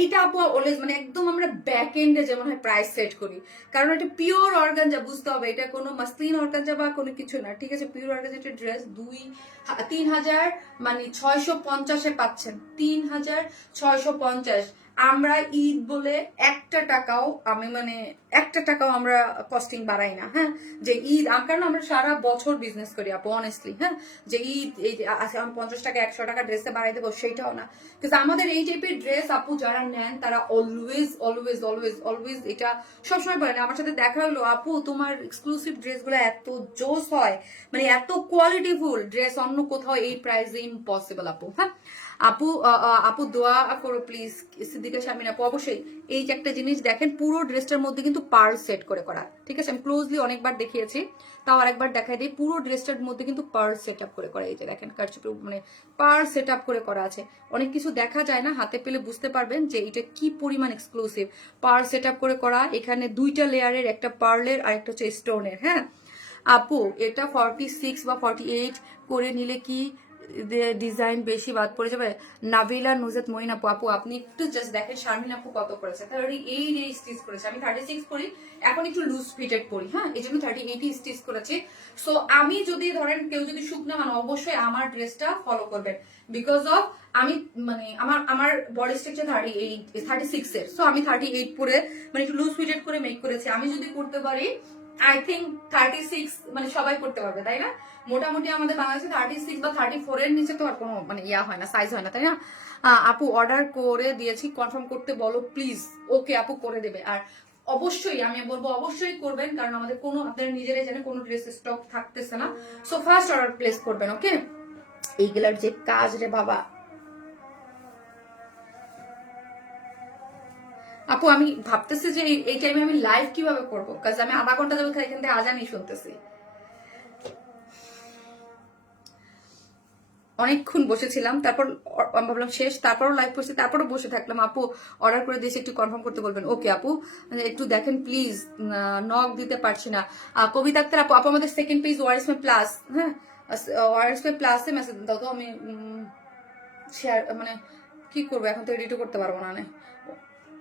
এইটা আপু অলওয়েজ মানে একদম আমরা ব্যাক এন্ডে যেমন হয় প্রাইস সেট করি, কারণ এটা পিওর অর্গানজা, বুঝতে হবে এটা কোনো মাসলিন অর্গানজা বা কোনো কিছু না, ঠিক আছে? পিওর অর্গানজা ড্রেস 3650 মানে 650-এ পাচ্ছেন, 3650। আমরা ঈদ বলে একটা টাকাও আমরা কস্টিং বাড়াই না, হ্যাঁ? যে ঈদ কারণ আমরা সারা বছর বিজনেস করি আপু, অনেস্টলি, হ্যাঁ? যে ঈদ এই আজকে আমি 50 টাকা 100 টাকা ড্রেসে বাড়াই দেবো সেইটাও না, কিন্তু আমাদের এই টাইপের ড্রেস আপু যারা নেন তারা অলওয়েজ অলওয়েজ অলওয়েজ অলওয়েজ এটা সবসময় বলেন। আমার সাথে দেখা হলো আপু তোমার এক্সক্লুসিভ ড্রেসগুলো এত জোস হয়, মানে এত কোয়ালিটিফুল ড্রেস অন্য কোথাও এই প্রাইসে ইম্পসিবল আপু, হ্যাঁ? আপু দোয়া করো প্লিজ, সিদ্দিকা শারমিন আপু। অবশ্যই এই যে একটা জিনিস দেখেন, পুরো ড্রেসটার মধ্যে কিন্তু পার্ল সেট করে করা, ঠিক আছে? আমি ক্লোজলি অনেকবার দেখিয়েছি, তাও আরেকবার দেখাই দিই। পুরো ড্রেসটার মধ্যে কিন্তু পার্ল সেট আপ করে করা, এই যে দেখেন কারচুপি মানে পার্ল সেট আপ করে করা আছে। অনেক কিছু দেখা যায় না, হাতে পেলে বুঝতে পারবেন যে এটা কি পরিমাণ এক্সক্লুসিভ। পার্ল সেট আপ করে করা, এখানে 2টা লেয়ারের, একটা পার্লের আর একটা হচ্ছে স্টোনের, হ্যাঁ আপু? এটা 46 বা 48 করে নিলে কি ডিজাইন বেশি বাদ পড়ে যাবে? নাবিলা নুজাত মইন আপু, আপনি একটু জাস্ট দেখেন শারমিন আপু কত করেছে, তাহলে এই স্টিচ করেছে। আমি 36 করি, এখন একটু লুজ ফিটেড পরি, হ্যাঁ, এই জন্য 38 স্টিচ করেছি। সো আমি যদি ধরেন কেউ যদি শুকনা হন, অবশ্যই আমার ড্রেসটা ফলো করবেন, বিকজ অফ আমি মানে আমার বডি স্ট্রাকচার 36 এর। সো আমি 38 পরে মানে একটু লুজ ফিটেড করে মেক করেছি। আমি যদি করতে পারি আই থিঙ্ক 36 মানে সবাই করতে পারবে, তাই না? মোটামুটি আমাদের বাংলাদেশে 36 বা 34 এর নিচে তো আর কোনো মানে ইয়া হয় না, সাইজ হয় না, তাই না? আপু অর্ডার করে দিয়েছি, কনফার্ম করতে বলো প্লিজ। ওকে আপু করে দেবে, আর অবশ্যই আমি বলবো অবশ্যই করবেন, কারণ আমাদের কোনো আপনারা নিজেরাই জানেন কোনো ড্রেস স্টক থাকতেছে না। সো ফার্স্ট অর্ডার প্লেস করবেন, ওকে? এইগুলার যে কাজ রে বাবা আপু, আমি ভাবতেছি যে এই টাইমে আমি লাইভ কিভাবে করবো, কাজ আমি আধা ঘন্টা যাবো এখান থেকে আজানই শুনতেছি। অনেকক্ষণ বসেছিলাম, তারপর আমি ভাবলাম শেষ, তারপরও লাইভ করছি, তারপরও বসে থাকলাম। আপু অর্ডার করে দিয়েছি, একটু কনফার্ম করতে বলবেন। ওকে আপু একটু দেখেন প্লিজ, নক দিতে পারছি না। কবিতা আক্তার আপু, আমাদের সেকেন্ড পেজ ওয়ারিসমে প্লাস, হ্যাঁ ওয়ারিসমে প্লাসে মেসেজ দাও তো, আমি শেয়ার মানে কি করবো এখন তো এডিটও করতে পারবো না,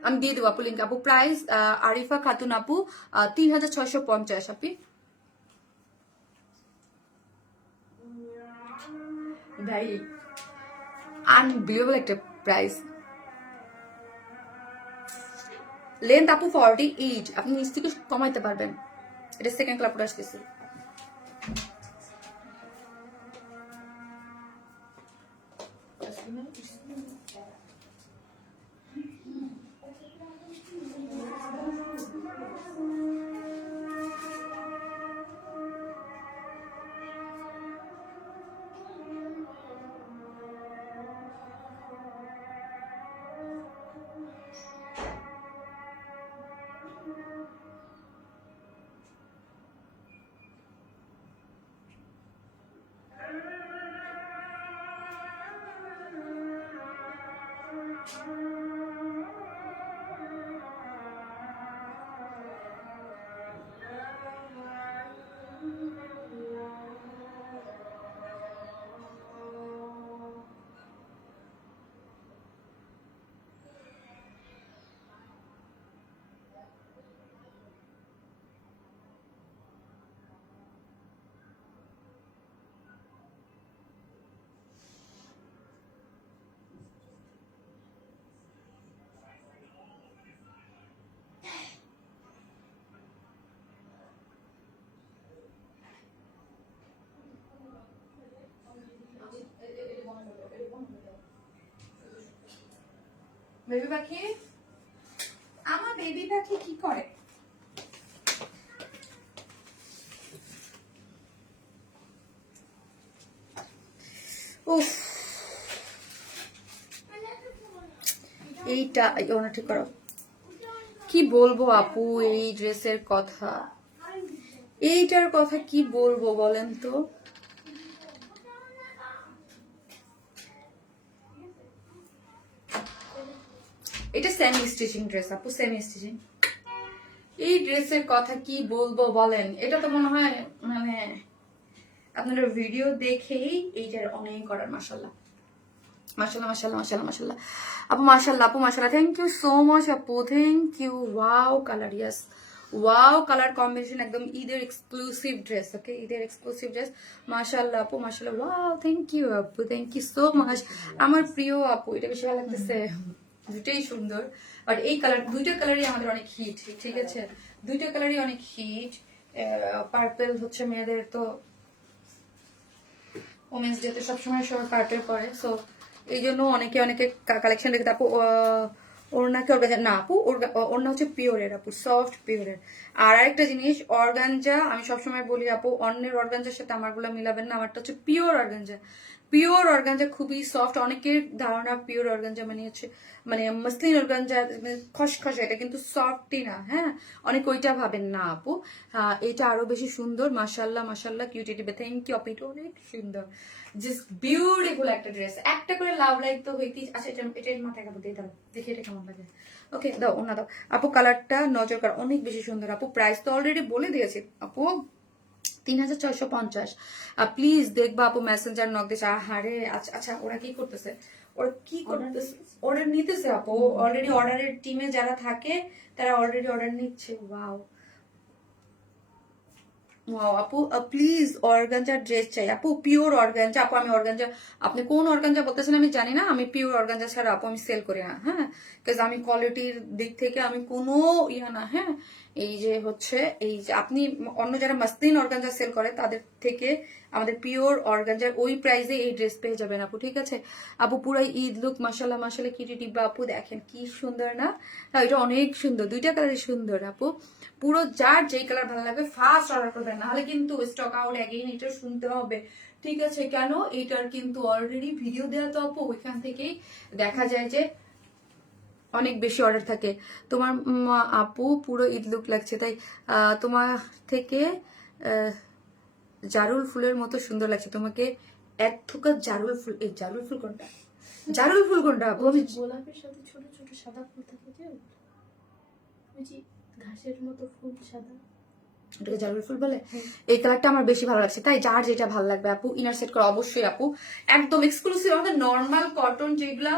আমি দিয়ে দেবো আপু লিঙ্ক। আপু প্রাইস আরিফা খাতুন আপু 3650 আপনি ভাই, আনবিলিভেবল একটা প্রাইস। লেন্থ আপু 48, আপনি নিচ থেকে কমাইতে পারবেন। এটা সেকেন্ড কালারটা আসতেছে। বেবি পাখি, আমার বেবি পাখি কি করে? উফ, এইটা ওনা ঠিক করো। কি বলবো আপু এই ড্রেসের কথা, এইটার কথা কি বলবো বলেন তো? এটা সেমি স্টিচিং ড্রেস আপু, সেমি স্টিচিং। এই ড্রেসের কথা কি বলবো বলেন? এটা তো মনে হয় মানে আপনারা ভিডিও দেখেই এইটার অনেক করার। মাশাল্লাহ মাশাল্লাহ মাশাল্লাহ মাশাল্লাহ মাশাল্লাহ আপু, মাশাল্লাহ আপু, মাশাল্লাহ। থ্যাংক ইউ সো মাচ আপু, thank you. Wow colour, yes wow colour combination, একদম ঈদের এক্সক্লুসিভ ড্রেস। ওকে, ঈদের এক্সক্লুসিভ ড্রেস। মাশাল্লাহ আপু, মাশাল্লাহ। ওয়াও, থ্যাংক ইউ আপু, থ্যাংক ইউ সো মাচ। আমার প্রিয় আপু, এটা বেশি ভালো লাগতেছে। দুটাই সুন্দর, বাট এই কালার, দুইটা কালারই আমাদের অনেক হিট। ঠিক আছে, দুইটা কালারই অনেক হিট। পার্পল হচ্ছে মেয়েদের তো ওমেন্স ডেতে সবসময় সবাই পার্পল পরে, সো এই জন্য অনেকে কালেকশন রেখে। তারপর ওড়নাকে অর্গানজা না আপু, ওড়না হচ্ছে পিওরের আপু, সফট পিওরের। আর আরেকটা জিনিস, অর্গানজা আমি সবসময় বলি আপু, অন্যের অর্গানজার সাথে আমারগুলো মিলাবেন না। আমারটা হচ্ছে পিওর অর্গানজা। পিওর অর্গানজা খুবই সফট। অনেকের ধারণা পিওর অর্গানজা মানে হচ্ছে মানে মসলিন অর্গানজা খসখসে, এটা কিন্তু সফটই না। হ্যাঁ, অনেক ওইটা ভাবেন না আপু। এটা আরো বেশি সুন্দর। মাশাল্লাহ মাশাল্লাহ, কিউটিটি, থ্যাংক ইউ আপু, এটা অনেক সুন্দর। জাস্ট বিউটিফুল একটা ড্রেস। একটা করে লাভ লাইক তো হইতেই। আচ্ছা, এটা মাথায় কাপড় দিয়ে দাও, দেখি এটা কেমন লাগে। ওকে, দাও ওনা দাও আপু। কালারটা নজর কার, অনেক বেশি সুন্দর আপু। প্রাইস তো অলরেডি বলে দিয়েছি আপু, 3650। প্লিজ দেখবা আপু, মেসেঞ্জার নক দিছে। আহারে, আচ্ছা আচ্ছা, ওরা কি করতেছে? ওরা কি করতেছে? অর্ডার নিতেছে আপু। অলরেডি অর্ডারের টিমে যারা থাকে তারা অলরেডি অর্ডার নিচ্ছে। ওয়াও ওয়াও আপু, প্লিজ অর্গানজা ড্রেস চাই আপু, পিওর অর্গানজা আপু। আমি অর্গানজা, আপনি কোন অর্গানজা বলতেছেন আমি জানি না। আমি পিওর অর্গানজা ছাড়া আপু আমি সেল করি না। হ্যাঁ, বিকজ আমি কোয়ালিটির দিক থেকে আমি কোনো ইয়া না। হ্যাঁ, এই যে হচ্ছে এই যে আপনি অন্য যারা মাসলিন অর্গানজা সেল করে তাদের থেকে আমাদের পিওর অর্গানজার ওই প্রাইসে এই ড্রেস পেয়ে যাবেন আপু। ঠিক আছে আপু, পুরো ঈদ লুক। মাশাল্লাহ মাশাল্লাহ, কিটি টিব্বা আপু, দেখেন কি সুন্দর না? এটা অনেক সুন্দর, দুইটা কালারই সুন্দর আপু। পুরো যার যেই কালার ভালো লাগবে ফার্স্ট অর্ডার করবেন, নাহলে কিন্তু স্টক আউট অ্যাগেইন এটা শুনতে হবে। ঠিক আছে, কেন? এটার কিন্তু অলরেডি ভিডিও দেওয়া তো আপু, ওইখান থেকেই দেখা যায় যে অনেক বেশি অর্ডার থাকে। তোমার আপু পুরো ঈদ লুক লাগছে, তাই তোমার থেকে জারুল ফুলের মতো সুন্দর লাগছে তোমাকে। এক থোকা জারুল ফুল, এই জারুল ফুল কোনটা? জারুল ফুল কোনটা আপু? আমি গোলাপের সাথে ছোট ছোট সাদা ফুল থাকে যে, ওই যে ঘাসের মতো ফুল সাদা, এটাকে জারুল ফুল বলে। এই কালারটা আমার বেশি ভালো লাগছে, তাই যার যেটা ভালো লাগবে আপু ইনার সেট করা অবশ্যই আপু। একদম এক্সক্লুসিভ আমাদের নর্মাল কটন যেগুলা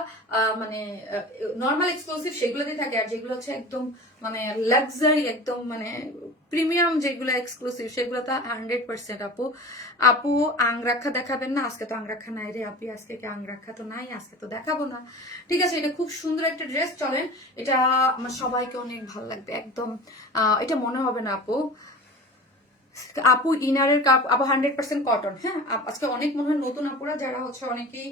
মানে নর্মাল এক্সক্লুসিভ সেগুলোতে থাকে, আর যেগুলো হচ্ছে একদম মানে লাক্সারি, একদম মানে প্রিমিয়াম যেগুলো এক্সক্লুসিভ সেগুলো তো 100% আপু। আপু আংরাখা দেখাবেন না? আজকে তো আংরাখা নাই রে আপু, আজকে কি আংরাখা তো নাই, আজকে তো দেখাবো না। ঠিক আছে, এটা খুব সুন্দর একটা ড্রেস। চলেন, এটা আমার সবাইকে অনেক ভালো লাগবে একদম। এটা মনে হবে না আপু। আপু ইনারের কাপ আপু 100% কটন। হ্যাঁ, আজকে অনেক মনে হয় নতুন আপুরা যারা হচ্ছে অনেকেই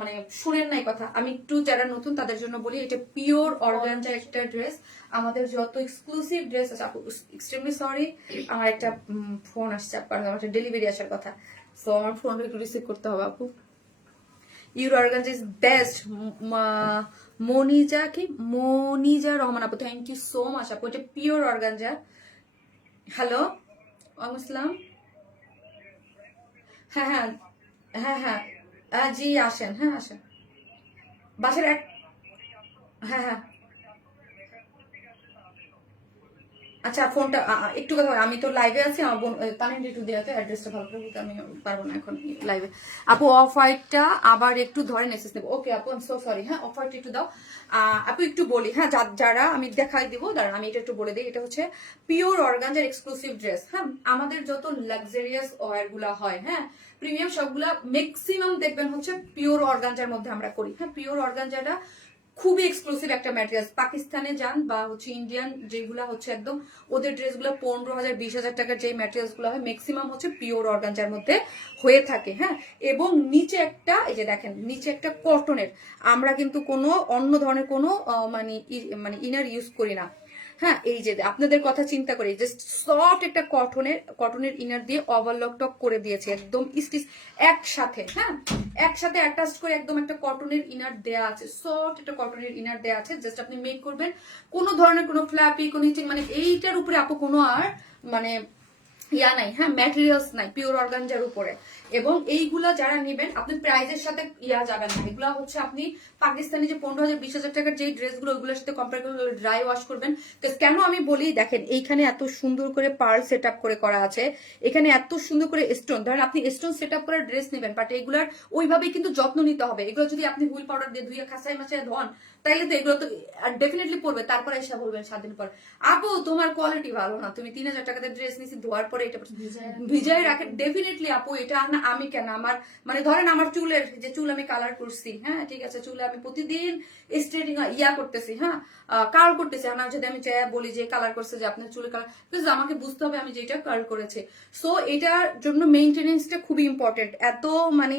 মানে শুনেন নাই কথা, আমি একটু যারা নতুন তাদের জন্য বলি, এটা পিওর অর্গানজা একটা ড্রেস। আমাদের যত এক্সক্লুসিভ ড্রেস আছে আপু, এক্সট্রিমলি সরি, আমার একটা ফোন আসছে, আমার একটা ডেলিভারি আসার কথা, সো আমার ফোনটা একটু রিসিভ করতে হবে আপু। Your organza is best. Moniza Rahman আপু, থ্যাংক ইউ সো মাচ আপু। এটা পিওর অর্গানজা। হ্যালো, আসসালাম। হ্যাঁ হ্যাঁ হ্যাঁ হ্যাঁ জি আসেন, হ্যাঁ আসেন বাসার এক। হ্যাঁ হ্যাঁ, আচ্ছা ফোনটা একটু কথা বলি। আমি তো লাইভে আছি, আমার বোন তানির একটু দেওয়াতে অ্যাড্রেসটা ভালো করে বলতে আমি পারবো না এখন লাইভে। আপু অফ হোয়াইটটা আবার একটু ধরে মেসেজ নেবো। ওকে আপু, আই এম সো সরি। হ্যাঁ, অফ হোয়াইট একটু দাও আপু, একটু বলি। হ্যাঁ, যারা আমি দেখাই দিব, দাঁড়ান আমি এটা একটু বলে দিই। এটা হচ্ছে পিওর অর্গানজার এক্সক্লুসিভ ড্রেস। হ্যাঁ, আমাদের যত লাক্সারিয়াস ওয়্যার গুলা হয়, হ্যাঁ প্রিমিয়াম, সবগুলা ম্যাক্সিমাম দেখবেন হচ্ছে পিওর অর্গানজার মধ্যে আমরা করি। হ্যাঁ, পিওর অর্গানজাটা খুবই এক্সক্লুসিভ একটা ম্যাটেরিয়াল। পাকিস্তানে যান বা হচ্ছে ইন্ডিয়ান যেগুলা হচ্ছে একদম ওদের ড্রেসগুলো 15,000 20,000 টাকার যে ম্যাটেরিয়ালস গুলো হয় ম্যাক্সিমাম হচ্ছে পিওর অর্গানজার মধ্যে হয়ে থাকে। হ্যাঁ, এবং নিচে একটা এই যে দেখেন নিচে একটা কটনের, আমরা কিন্তু কোনো অন্য ধরনের কোনো মানে ইনার ইউজ করি না। হ্যাঁ, এই যে আপনাদের কথা চিন্তা করে জাস্ট সফট একটা কটনের ইনার দিয়ে ওভারলক টক করে দিয়েছে একদম স্টিচ একসাথে। হ্যাঁ, একসাথে অ্যাটাচ করে একদম একটা কটনের ইনার দেয়া আছে, সফট একটা কটনের ইনার দেয়া আছে। জাস্ট আপনি মেক করবেন, কোনো ধরনের কোনো ফ্ল্যাপি কোনো মানে এইটার উপরে আপু কোনো আর মানে ইয়া নাই। হ্যাঁ, ম্যাটেরিয়ালস নাই, পিওর অর্গানজার উপরে। এবং এইগুলা যারা নেবেন আপনি প্রাইজের সাথে ইয়া যাবেন না। এগুলা হচ্ছে আপনি পাকিস্তানি যে 15,000 20,000 টাকার যে ড্রেসগুলো ওইগুলোর সাথে কম্পেয়ার করে ড্রাই ওয়াশ করবেন। তো কেন আমি বলি দেখেন এইখানে এত সুন্দর করে পার্ল সেট আপ করে করা আছে, এখানে এত সুন্দর করে স্টোন, ধরেন আপনি স্টোন সেট আপ করে ড্রেস নেবেন, বাট এগুলার ওইভাবেই কিন্তু যত্ন নিতে হবে। এগুলো যদি আপনি হুইল পাউডার দিয়ে ধুয়ে খাসাই মাছায় ধন তাইলে তো এগুলো তো ডেফিনেটলি পড়বে। তারপরে এসে বলবেন 7 দিন পর আপু তোমার কোয়ালিটি ভালো না, তুমি 3,000 টাকাতে ড্রেস নিছি ধোয়ার পরে এটা ভিজায় রাখে। ডেফিনেটলি আপু এটা না আমি কেন, আমার মানে ধরেন আমার চুলের যে চুল আমি কালার করছি, হ্যাঁ ঠিক আছে, চুলে আমি প্রতিদিন স্ট্রেটিং ইয়া করতেছি, হ্যাঁ কার্ল করতেছি। আর যদি আমি চাই বলি যে কালার করছে যে আপনার চুলে কালার, প্লিজ আমাকে বুঝতে হবে আমি যেটা কার্ল করেছে। সো এটার জন্য মেইনটেনেন্সটা খুবই ইম্পর্টেন্ট। এত মানে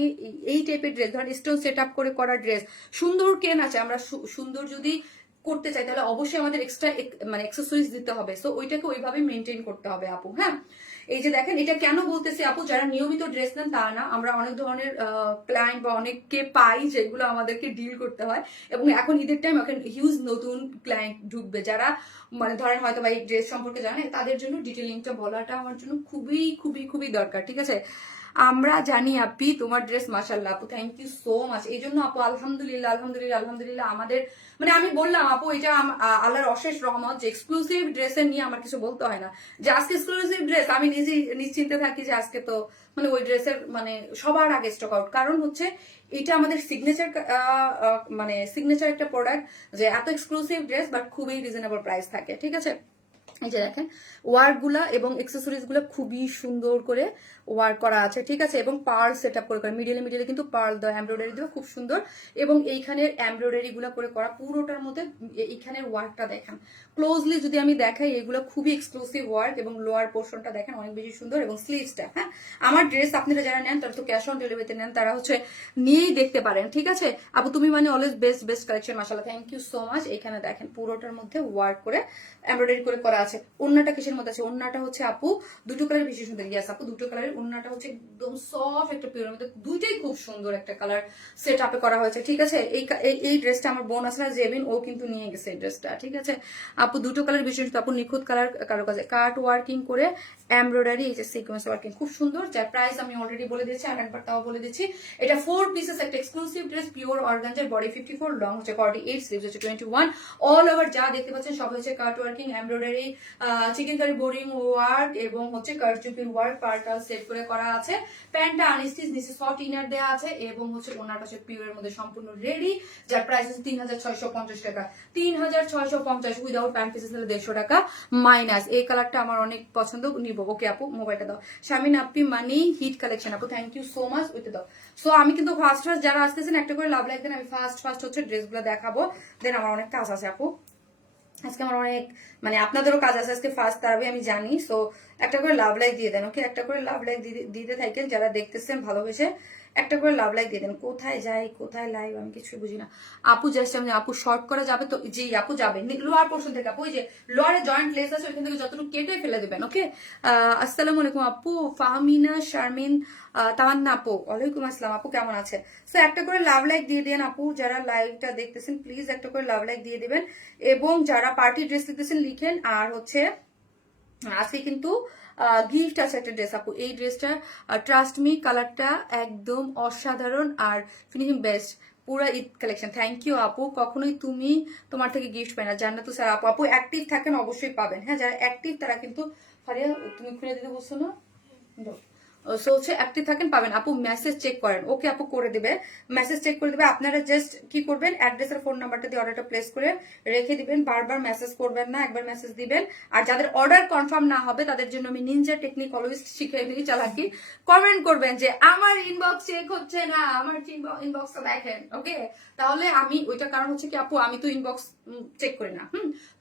এই টাইপের ড্রেস ধরেন স্টোন সেট আপ করে করা ড্রেস সুন্দর কেন আছে, আমরা সুন্দর যদি করতে চাই তাহলে অবশ্যই আমাদের এক্সট্রা মানে অ্যাক্সেসরিজ দিতে হবে। সো ওইটাকে ওইভাবে মেনটেন করতে হবে আপু। হ্যাঁ, এই যে দেখেন এটা কেন বলতেছি আপু, যারা নিয়মিত ড্রেস নেন তা না, আমরা অনেক ধরনের ক্লায়েন্ট বা অনেককে পাই যেগুলো আমাদেরকে ডিল করতে হয়। এবং এখন ঈদের টাইম এখন হিউজ নতুন ক্লায়েন্ট ঢুকবে যারা মানে ধরেন হয়তো বা এই ড্রেস সম্পর্কে জানে, তাদের জন্য ডিটেলিংটা বলাটা আমার জন্য খুবই খুবই খুবই দরকার। ঠিক আছে, আমরা জানি আপি তোমার ড্রেস মাশাআল্লাহ আপু, থ্যাংক ইউ সো মাচ। এই জন্য আপু আলহামদুলিল্লাহ আলহামদুলিল্লাহ আলহামদুলিল্লাহ আমাদের মানে আমি বললাম আপু এটা আল্লাহর অশেষ রহমত যে এক্সক্লুসিভ ড্রেসের নিয়ে আমার কিছু বলতে হয় না। যে আজকে এক্সক্লুসিভ ড্রেস আমি নিজেই নিশ্চিন্তে থাকি যে আজকে তো মানে ওই ড্রেসের মানে সবার আগে স্টক আউট। কারণ হচ্ছে এটা আমাদের সিগনেচার মানে সিগনেচার একটা প্রোডাক্ট যে এত এক্সক্লুসিভ ড্রেস বাট খুবই রিজনেবল প্রাইস থাকে। ঠিক আছে, এই যে দেখেন ওয়ার্ক গুলা এবং এক্সেসরিজ গুলা খুবই সুন্দর করে ওয়ার্ক করা আছে। ঠিক আছে, এবং পার্ল সেট আপ করে মিডিলে কিন্তু পার্ল দেওয়া, এমব্রয়ডারি দেওয়া খুব সুন্দর। এবং এইখানের এমব্রয়ডারি গুলা করে করা পুরোটার মধ্যে এইখানের ওয়ার্কটা দেখেন ক্লোজলি যদি আমি দেখাই, এগুলো খুবই এক্সক্লুসিভ ওয়ার্ক। এবং লোয়ার পোর্শনটা দেখেন অনেক বেশি সুন্দর এবং স্লিভসটা। হ্যাঁ, আমার ড্রেস আপনারা যারা নেন তারা তো ক্যাশ অন ডেলিভারিতে নেন, তারা হচ্ছে নিয়েই দেখতে পারেন। ঠিক আছে আপু, তুমি মানে অলওয়েজ বেস্ট বেস্ট কালেকশন মাশাআল্লাহ, থ্যাংক ইউ সো মাচ। এখানে দেখেন পুরোটার মধ্যে ওয়ার্ক করে এমব্রয়ডারি করে করা আছে। ওন্নাটা কিসের মধ্যে আছে, ওন্নাটা হচ্ছে আপু দুটো কালার বেশি সুন্দর। ইয়াস আপু দুটো কালারের ওন্নাটা হচ্ছে একদম সফট একটা পিওর মধ্যে, দুইটাই খুব সুন্দর একটা কালার সেট আপে করা হয়েছে। ঠিক আছে, এই ড্রেসটা আমার বোন আছে না জেবিন, ও কিন্তু নিয়ে গেছে এই ড্রেসটা। ঠিক আছে আপু, দুটো কালার বেশি সুন্দর আপু, নিখুঁত কালার কারো কাছে কাট ওয়ার্কিং করে এমব্রয়ডারি, এই যে সিকোয়েন্স ওয়ার্কিং খুব সুন্দর। যার প্রাইস আমি অলরেডি বলে দিয়েছি, আর একবার তাও বলে দিচ্ছি। এটা 4 পিসেস একটা exclusive dress, pure organza, body 54, long হচ্ছে 48, স্লিভস হচ্ছে 21। অল ওভার যা দেখতে পাচ্ছেন সব হচ্ছে cut working, embroidery, chikankari boring work এবং হচ্ছে কারচুপি ওয়ার্ক পার্টাল সেট করে করা আছে। প্যান্টটা আনস্টিচ, নিচে সফট ইনার দেওয়া আছে এবং হচ্ছে ওনাটা হচ্ছে পিওরের মধ্যে সম্পূর্ণ রেডি। যার প্রাইস হচ্ছে 3,650 টাকা, 3,650 উইদাউট প্যান্ট পিসেস হলে 150 টাকা মাইনাস। এই কালারটা আমার অনেক পছন্দ, নিব। ওকে আপু, মোবাইলটা দাও। শামিন আপি মানি হিট কালেকশন আপু, থ্যাংক ইউ সো মাচ, ওইতে দাও। সো আমি কিন্তু ফার্স্ট যারা আসতেছেন একটা করে লাভ লাইক দেন, আমি ফার্স্ট হচ্ছে ড্রেসগুলো দেখাবো, দেন আমার অনেক কাজ আছে আপু আজকে, আমার অনেক মানে আপনাদেরও কাজ আছে আজকে ফার্স্ট তারাবি আমি জানি। সো একটা করে লাভ লাইক দিয়ে দেন, ওকে একটা করে লাভ লাইক দিতে থাকেন যারা দেখতেছেন ভালোবেসে, একটা করে লাভ লাইক দিয়ে দেন। কোথায় যাই কোথায় লাইভ আমি কিছু বুঝি না আপু, জাস্ট আমি আপু শর্ট করা যাবে তো? জি আপু যাবে, লোয়ার পোর্শন থেকে আপু, ওই যে লোয়ারে জয়েন্ট লেস আছে ওইখান থেকে যতটুকু কেটে ফেলে দেবেন। ওকে, আসসালামু আলাইকুম আপু, ফাহমিনা শারমিন তামান্না আপু, ওয়ালাইকুম আসসালাম আপু, কেমন আছে? সো একটা করে লাভ লাইক দিয়ে দেন আপু, যারা লাইভটা দেখতেছেন প্লিজ একটা করে লাভ লাইক দিয়ে দিবেন। এবং যারা পার্টি ড্রেস লিখতেছেন লিখেন। আর হচ্ছে আজকে কিন্তু গিফট আছে একটা ড্রেস আপু, এই ড্রেসটা ট্রাস্ট মি কালারটা একদম অসাধারণ আর ফিনিশিং বেস্ট, পুরা ঈদ কালেকশন। থ্যাংক ইউ আপু, কখনোই তুমি তোমার থেকে গিফট পাই না, জান্নাত স্যার আপু। আপু অ্যাক্টিভ থাকেন অবশ্যই পাবেন। হ্যাঁ, যারা অ্যাক্টিভ তারা কিন্তু, ফারিয়া তুমি খুলে দিতে বলছো না, সো হচ্ছে অ্যাক্টিভ থাকেন, পাবেন। আপু মেসেজ চেক করেন, ওকে আপু করে দিবে, মেসেজ চেক করে দিবে। আপনারা জাস্ট কি করবেন, অ্যাড্রেস আর ফোন নাম্বারটা দিয়ে অর্ডারটা প্লেস করে রেখে দিবেন, বারবার মেসেজ করবেন না, একবার মেসেজ দিবেন। আর যাদের অর্ডার কনফার্ম না হবে তাদের জন্য আমি নিনজা টেকনিক অলওয়েজ শিখিয়ে দিই, চালাকি। কমেন্ট করবেন যে আমার ইনবক্স চেক হচ্ছে না, আমার ইনবক্সটা দেখেন, ওকে? তাহলে আমি ওইটা, কারণ হচ্ছে কি আপু আমি তো ইনবক্স চেক করি না,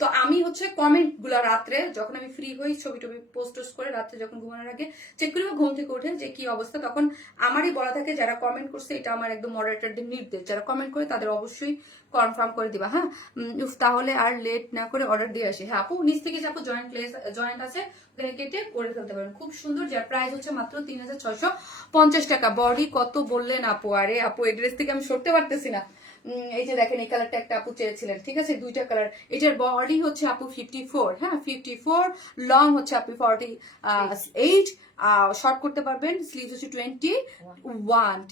তো আমি হচ্ছে কমেন্ট গুলা রাত্রে যখন আমি ফ্রি হই, ছবি টবি পোস্ট করে রাত্রে যখন ঘুমানোর আগে চেক করি, ঘুম থেকে উঠে যে কি অবস্থা, তখন আমারই বলা থাকে যারা কমেন্ট করছে, এটা আমার একদম মডারেটরদের নির্দেশ, যারা কমেন্ট করে তাদের অবশ্যই কনফার্ম করে দিবা, হ্যাঁ? তাহলে আর লেট না করে অর্ডার দিয়ে আসি। হ্যাঁ আপু, নিচ থেকে যে আপু জয়েন্ট আছে কেটে করে ফেলতে পারেন, খুব সুন্দর। যার প্রাইস হচ্ছে মাত্র 3650 টাকা। বডি কত বললেন আপু? আরে আপু এই ড্রেস থেকে আমি সরতে পারতেছি না। এই যে দেখেন, এই কালারটা একটা আপু চেয়েছিলেন, ঠিক আছে? দুইটা কালার। এটার বডি হচ্ছে আপু 54, হ্যাঁ 54, লং হচ্ছে আপু 48, শর্ট করতে পারবেন, স্লিভ হচ্ছে 21,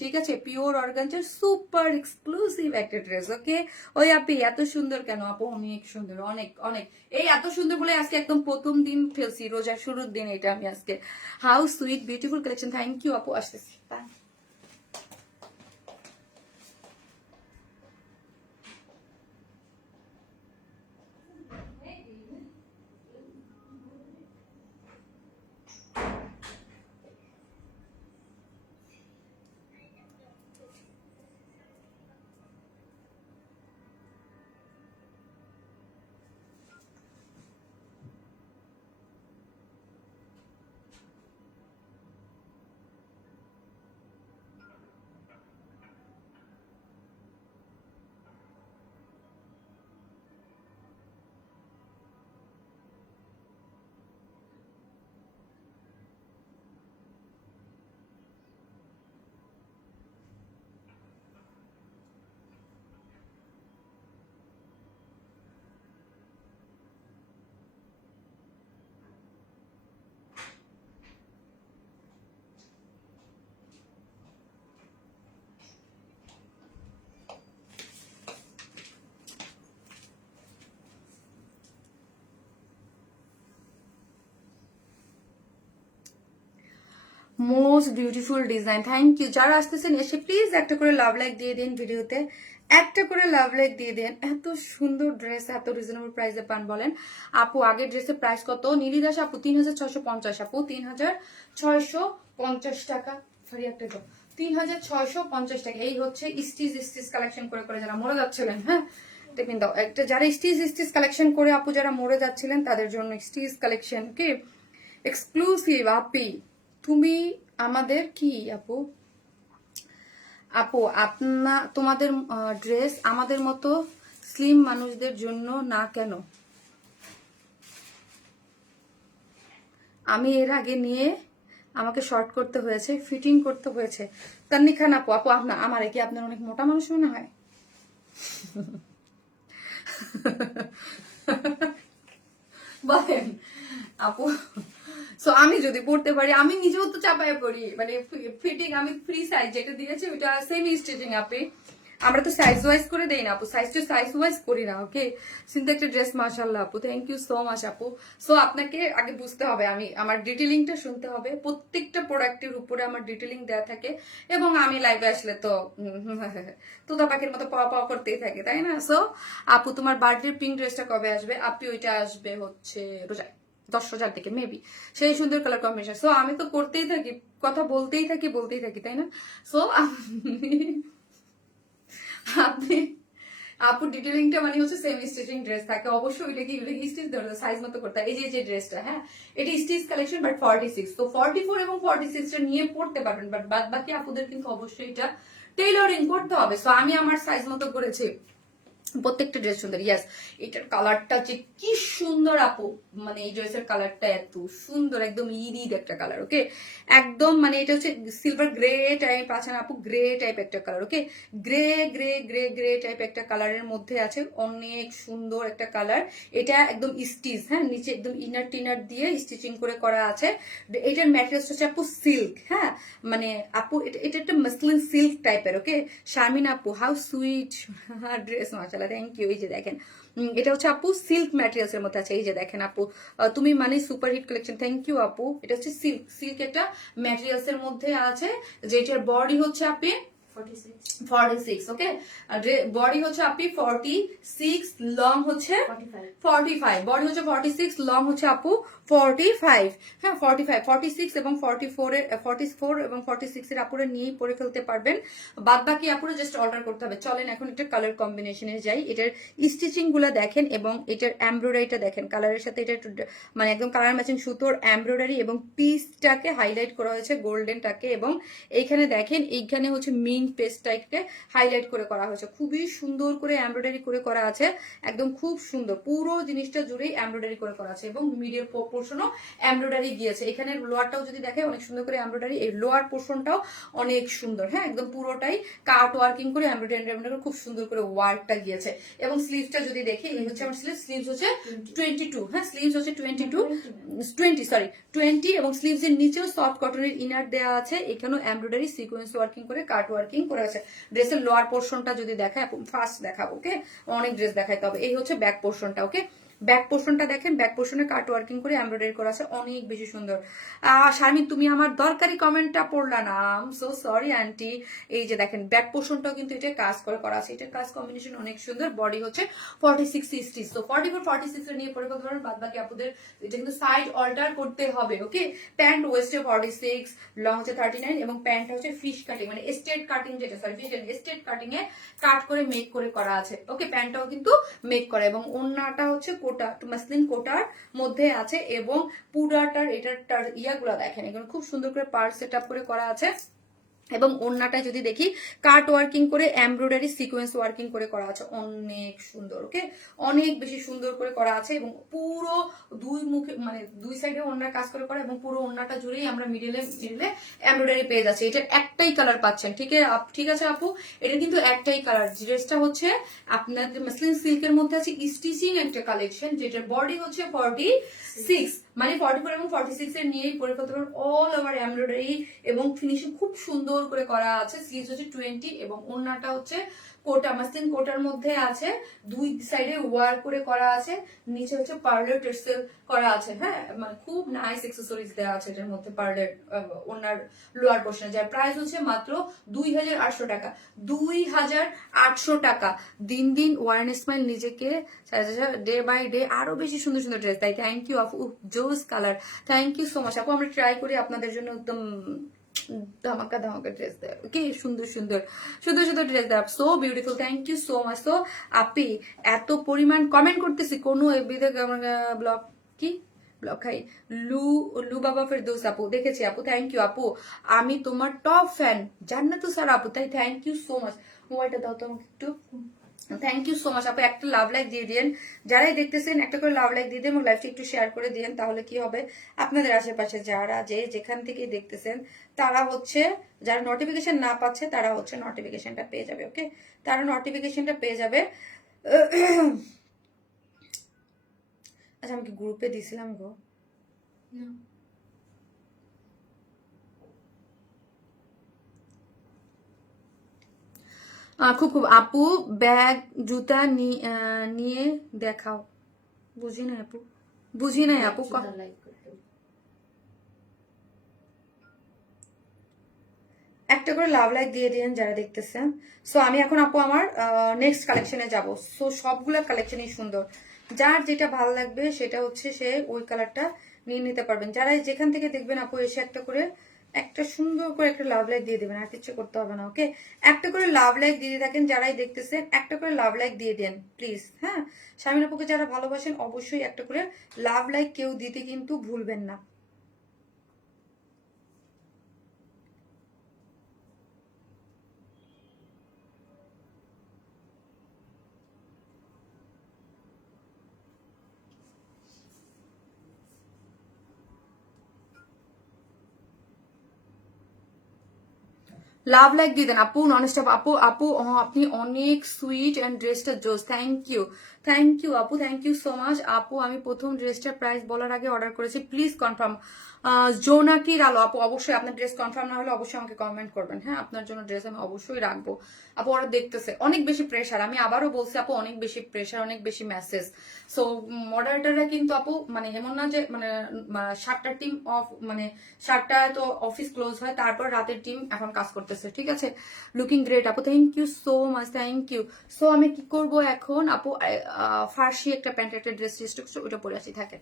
ঠিক আছে? পিওর অর্গানজার সুপার এক্সক্লুসিভ একটা ড্রেস, ওকে? ওই আপনি এত সুন্দর কেন আপু? অনেক সুন্দর, অনেক অনেক। এই এত সুন্দর বলে আজকে একদম প্রথম দিন ফেলছি, রোজার শুরুর দিন এটা আমি আজকে। How sweet beautiful collection, thank you আপু, আসতেছি, bye. Most beautiful design, thank you. যারা আসতেছেন এসে প্লিজ একটা করে লাভ লাইক দিয়ে দিন, ভিডিওতে একটা করে লাভ লাইক দিয়ে দেন। এত সুন্দর ড্রেস এত রিজনেবল প্রাইসে পান, বলেন আপু আগের ড্রেসের প্রাইস কত? নীলিদাস আপু 3650, আপু 3650 টাকা, সরি একটা 3650 টাকা। এই হচ্ছে স্টিচ কালেকশন করে করে যারা মরে যাচ্ছিলেন, হ্যাঁ টিফিন দাও একটা, যারা স্টিচ কালেকশন করে আপু যারা মরে যাচ্ছিলেন তাদের জন্য স্টিচ কালেকশন, কি এক্সক্লুসিভ। আপি তুমি আমাদের কি আপু, আপু তোমাদের ড্রেস আমাদের মতো স্লিম মানুষদের জন্য না কেন? আমি এর আগে নিয়ে আমাকে শর্ট করতে হয়েছে, ফিটিং করতে হয়েছে। তান্নি খান আপু, আপু আমার কি আপনার অনেক মোটা মানুষ মনে হয়? বলেন আপু। সো আমি যদি পড়তে পারি, আমি নিজেও তো চাপায় পড়ি, মানে ফিটিং আমি ফ্রি সাইজ যেটা দিয়েছি ওটা সেমি স্টিচিং। আপনি আমরা তো সাইজ ওয়াইজ করে দেই না আপু, সাইজ ওয়াইজ করি না, ওকে? কিন্তু একটা ড্রেস মাশাআল্লাহ আপু, থ্যাংক ইউ সো মাচ আপু। সো আপনাকে আগে বুঝতে হবে, আমার ডিটেলিংটা শুনতে হবে, প্রত্যেকটা প্রোডাক্টের উপরে আমার ডিটেলিং দেওয়া থাকে, এবং আমি লাইভে আসলে তো তোতা পাখির মতো পাওয়া পাওয়া করতেই থাকে, তাই না? সো আপু তোমার বার্থডে পিঙ্ক ড্রেসটা কবে আসবে? আপনি ওইটা আসবে হচ্ছে রোজায় 10,000 থেকে মেবি, সেই সুন্দর কালার কম্বিনেশন। সো আমি তো করতেই থাকি, কথা বলতেই থাকি, তাই না? সো আপনি আপু ডিটেলিংটা মানে হচ্ছে সেমি স্টিচিং ড্রেস থাকে অবশ্যই, ওইটা কি স্টিচ ধরতে সাইজ মতো করতে হয়। এই যে ড্রেসটা, হ্যাঁ এটা স্টিচ কালেকশন, বাট 46, তো 44 এবং 46 টা নিয়ে পড়তে পারবেন, বাট বাদ বাকি আপুদের কিন্তু অবশ্যই এটা টেইলরিং করতে হবে। সো আমি আমার সাইজ মতো করেছি, প্রত্যেকটা ড্রেস সুন্দর। ইয়াস, এটার কালারটা যে কি সুন্দর আপু, মানে এই ড্রেসের কালারটা এত সুন্দর, একদম ঈদ একটা কালার, ওকে? একদম মানে এটা হচ্ছে সিলভার গ্রে টাইপ আছে না আপু, গ্রে টাইপ একটা colour, okay? Grey grey grey grey type একটা কালারের মধ্যে আছে, অনেক সুন্দর একটা কালার। এটা একদম স্টিচ, হ্যাঁ নিচে একদম ইনার টিনার দিয়ে স্টিচিং করে করা আছে। এটার ম্যাটেরিয়ালস হচ্ছে আপু সিল্ক, হ্যাঁ মানে আপু এটা একটা মাসলিন সিল্ক টাইপের, ওকে? শারমিন আপু হাউ সুইট ড্রেস, মাশাআল্লাহ। মাশাআল্লাহ, থ্যাংক ইউ। এই যে দেখেন এটা হচ্ছে আপু সিল্ক ম্যাটেরিয়ালস এর মধ্যে আছে। এই যে দেখেন আপু, তুমি মানে super hit collection, thank you আপু। এটা হচ্ছে সিল্ক, সিল্ক একটা ম্যাটেরিয়ালস এর মধ্যে আছে, যেটার বডি হচ্ছে আপনি 46, ওকে। বডি হচ্ছে আপনি 46, লং হচ্ছে 45, বডি হচ্ছে 46, লং হচ্ছে আপু 45, হ্যাঁ 45, 46 এবং 44 এর 44 এবং 46 এর আপুরে নিয়েই পরে ফেলতে পারবেন। বাদ বাকি আপুরে জাস্ট অর্ডার করতে হবে। চলেন এখন একটা কালার কম্বিনেশনে যাই। এটার স্টিচিং গুলা দেখেন এবং এটার এমব্রয়ডারিটা দেখেন, কালারের সাথে এটা মানে একদম কালার ম্যাচিং সুতোর এমব্রয়ডারি এবং পিসটাকে হাইলাইট করা হয়েছে গোল্ডেনটাকে, এবং এইখানে দেখেন এইখানে হচ্ছে মিন্ট পেস্টটাকে হাইলাইট করে করা হয়েছে, খুবই সুন্দর করে এমব্রয়ডারি করে করা আছে, একদম খুব সুন্দর পুরো জিনিসটা জুড়েই এমব্রয়ডারি করে করা আছে এবং মিডিয়ার পোর্শনও এমব্রয়ডারি গিয়েছে। এখানে লোয়ারটাও যদি দেখে অনেক সুন্দর করে এমব্রয়ডারি, এই লোয়ার পোর্শনটাও অনেক সুন্দর, হ্যাঁ একদম পুরোটাই কাট ওয়ার্কিং করে এমব্রয়ডারি খুব সুন্দর করে ওয়ার্কটা গিয়েছে। এবং স্লিভসটা যদি দেখি, এই হচ্ছে আমার স্লিভস হচ্ছে 22, হ্যাঁ স্লিভস হচ্ছে 20 এবং স্লিভস এর নিচেও সফট কটনের ইনার দেওয়া আছে, এখানেও এমব্রয়ডারি সিকোয়েন্স ওয়ার্কিং করে কাট ওয়ার্কিং করে আছে। ড্রেসের লোয়ার পোর্শনটা যদি দেখায়, ফার্স্ট দেখাবো, ওকে অনেক ড্রেস দেখাইতে হবে। এই হচ্ছে ব্যাক পোর্শনটা, ওকে ব্যাক পোর্শনটা দেখেন, ব্যাক পোর্শনে কাট ওয়ার্কিং করে এমব্রয়ডারি করা আছে, অনেক বেশি সুন্দর। শারমিন তুমি আমার দরকারি কমেন্টটা পড়লা না, I am so sorry aunty. এই যে দেখেন ব্যাক পোর্শনটাও কিন্তু এটা কাজ করে করা আছে, এটা কাজ কম্বিনেশন অনেক সুন্দর। বডি হচ্ছে 46 স্টিচ, তো 44 46 এর নিয়ে পরে ফেলতে পারবেন। বাদ বাকি আপুদের এটা কিন্তু সাইড অল্টার করতে হবে, ওকে। প্যান্ট ওয়েস্টে 46, লং হচ্ছে 39 এবং প্যান্টটা হচ্ছে ফিশ কাটিং মানে স্ট্রেট কাটিং, যেটা সরি ফিশ স্ট্রেট কাটিং এ কাট করে মেক করে করা আছে, ওকে। প্যান্টটাও কিন্তু মেক করা এবং ওন্নাটা হচ্ছে কোটা মাসলিন কোটার মধ্যে আছে এবং পুরাটার এটার ইয়াগুলা দেখেন এগুলো খুব সুন্দর করে পার্ট সেট আপ করে করা আছে। এবং ওন্নাটা যদি দেখি কাট ওয়ার্কিং করে এমব্রয়ডারি সিকোয়েন্স ওয়ার্কিং করে করা আছে, অনেক সুন্দর, ওকে অনেক বেশি সুন্দর করে করা আছে এবং পুরো দুই মুখে মানে দুই সাইডে ওন্নার কাজ করে করা এবং পুরো ওন্নাটা জুড়েই আমরা মিডিলে এমব্রয়ডারি পেয়ে যাচ্ছে। এটা একটাই কালার পাচ্ছেন, ঠিক আছে আপু, এটা কিন্তু একটাই কালার। ড্রেসটা হচ্ছে আপনাদের মাসলিন সিল্কের মধ্যে আছে স্টিচিং একটা কালেকশন, যেটার বডি হচ্ছে 46 মানে 44 এবং 46 এর নিয়েই পরে ফেলতে পারবেন। অল ওভার এমব্রয়ডারি এবং ফিনিশিং খুব সুন্দর করে করা আছে। স্লিভস হচ্ছে 20 এবং ওন্নাটা হচ্ছে কোটা মাসলিন কোটার মধ্যে আছে, দুই সাইডে ওয়ার করে করা আছে, নিচে হচ্ছে পার্লের টেক্সটাইল করা আছে, হ্যাঁ মানে খুব নাইস অ্যাকসেসরিজ দেওয়া আছে এটার মধ্যে পার্লের ওনার লোয়ার পোর্শনে, যার প্রাইস হচ্ছে মাত্র 2800 টাকা। 2800 টাকা। দিন দিন ওয়ারেন স্মাইল নিজেকে ডে বাই ডে আরো বেশি সুন্দর সুন্দর ড্রেস দেয়। থ্যাংক ইউ আপু, জোস colour, thank you so much আপু। আমরা ট্রাই করি আপনাদের জন্য একদম ধামাকা ধামাকা ড্রেস দেয়, ওকে সুন্দর সুন্দর সুন্দর সুন্দর ড্রেস দেয়, so beautiful, thank you so much. তো আপি এত পরিমাণ কমেন্ট করতেছি কোনো এফবিতে ব্লগ কি ব্লগ খাই লু বাবা ফেরদৌস আপু দেখেছি আপু, থ্যাংক ইউ আপু, আমি তোমার টপ ফ্যান জান্নাতু স্যার আপু, তাই থ্যাংক ইউ সো মাচ। মোবাইলটা দাও তো আমাকে একটু, থ্যাংক ইউ সো মাচ আপু। একটা লাভ লাইক দিয়ে দিন, যারাই দেখতেছেন একটা করে লাভ লাইক দিয়ে দিন এবং লাইভটা একটু শেয়ার করে দিন, তাহলে কি হবে আপনাদের আশেপাশে যারা যেখান থেকে দেখতেছেন তারা হচ্ছে যারা নোটিফিকেশন না পাচ্ছে তারা হচ্ছে নোটিফিকেশনটা পেয়ে যাবে, ওকে তারা নোটিফিকেশনটা পেয়ে যাবে। আচ্ছা আমি কি গ্রুপে দিছিলাম গো? খুব খুব আপু ব্যাগ জুতা নিয়ে দেখাও, বুঝি না আপু, বুঝি নাই আপু। একটা করে লাভ লাইক দিয়ে দিন যারা দেখতেছেন। সো আমি এখন আপু আমার নেক্সট কালেকশনে যাব। সো সবগুলো কালেকশনই সুন্দর, যার যেটা ভালো লাগবে সেটা হচ্ছে সে ওই কালারটা নিয়ে নিতে পারবেন। যারা যেখান থেকে দেখবেন আপু এসে একটা সুন্দর করে একটা লাভ লাইক দিয়ে দেবেন, আর কিছু করতে হবে না, ওকে একটা করে লাভ লাইক দিয়ে থাকেন যারাই দেখতেছেন, একটা করে লাভ লাইক দিয়ে দেন প্লিজ, হ্যাঁ শামিন আপুকে যারা ভালোবাসেন অবশ্যই একটা করে লাভ লাইক কেউ দিতে কিন্তু ভুলবেন না। লাভ লাইক দিয়ে দেন আপু, নন স্টপ আপু আপু আপনি অনেক সুইট এন্ড ড্রেসটা জোস, থ্যাংক ইউ থ্যাংক ইউ আপু, থ্যাংক ইউ সো মাচ আপু। আমি প্রথম ড্রেসটার প্রাইস বলার আগে অর্ডার করেছি, প্লিজ কনফার্ম। জোনাকির আলো আপু, অবশ্যই আপনার ড্রেস কনফার্ম না হলে অবশ্যই আমাকে কমেন্ট করবেন, হ্যাঁ আপনার জন্য ড্রেস আমি অবশ্যই রাখবো আপু। ওরা দেখতেছে অনেক বেশি প্রেশার, আমি আবারও বলছি আপু, অনেক বেশি প্রেশার, অনেক বেশি মেসেজ। সো মডারেটাররা কিন্তু আপু মানে এমন না যে মানে 7টার টিম অফ, মানে 7টা তো অফিস ক্লোজ হয়, তারপর রাতের টিম এখন কাজ করতেছে, ঠিক আছে। লুকিং গ্রেট আপু, thank you so much, thank you. So আমি কি করব এখন আপু, ফার্সি একটা প্যান্ট একটা ড্রেস চেষ্টা করছি, ওটা পরে আসি থাকে।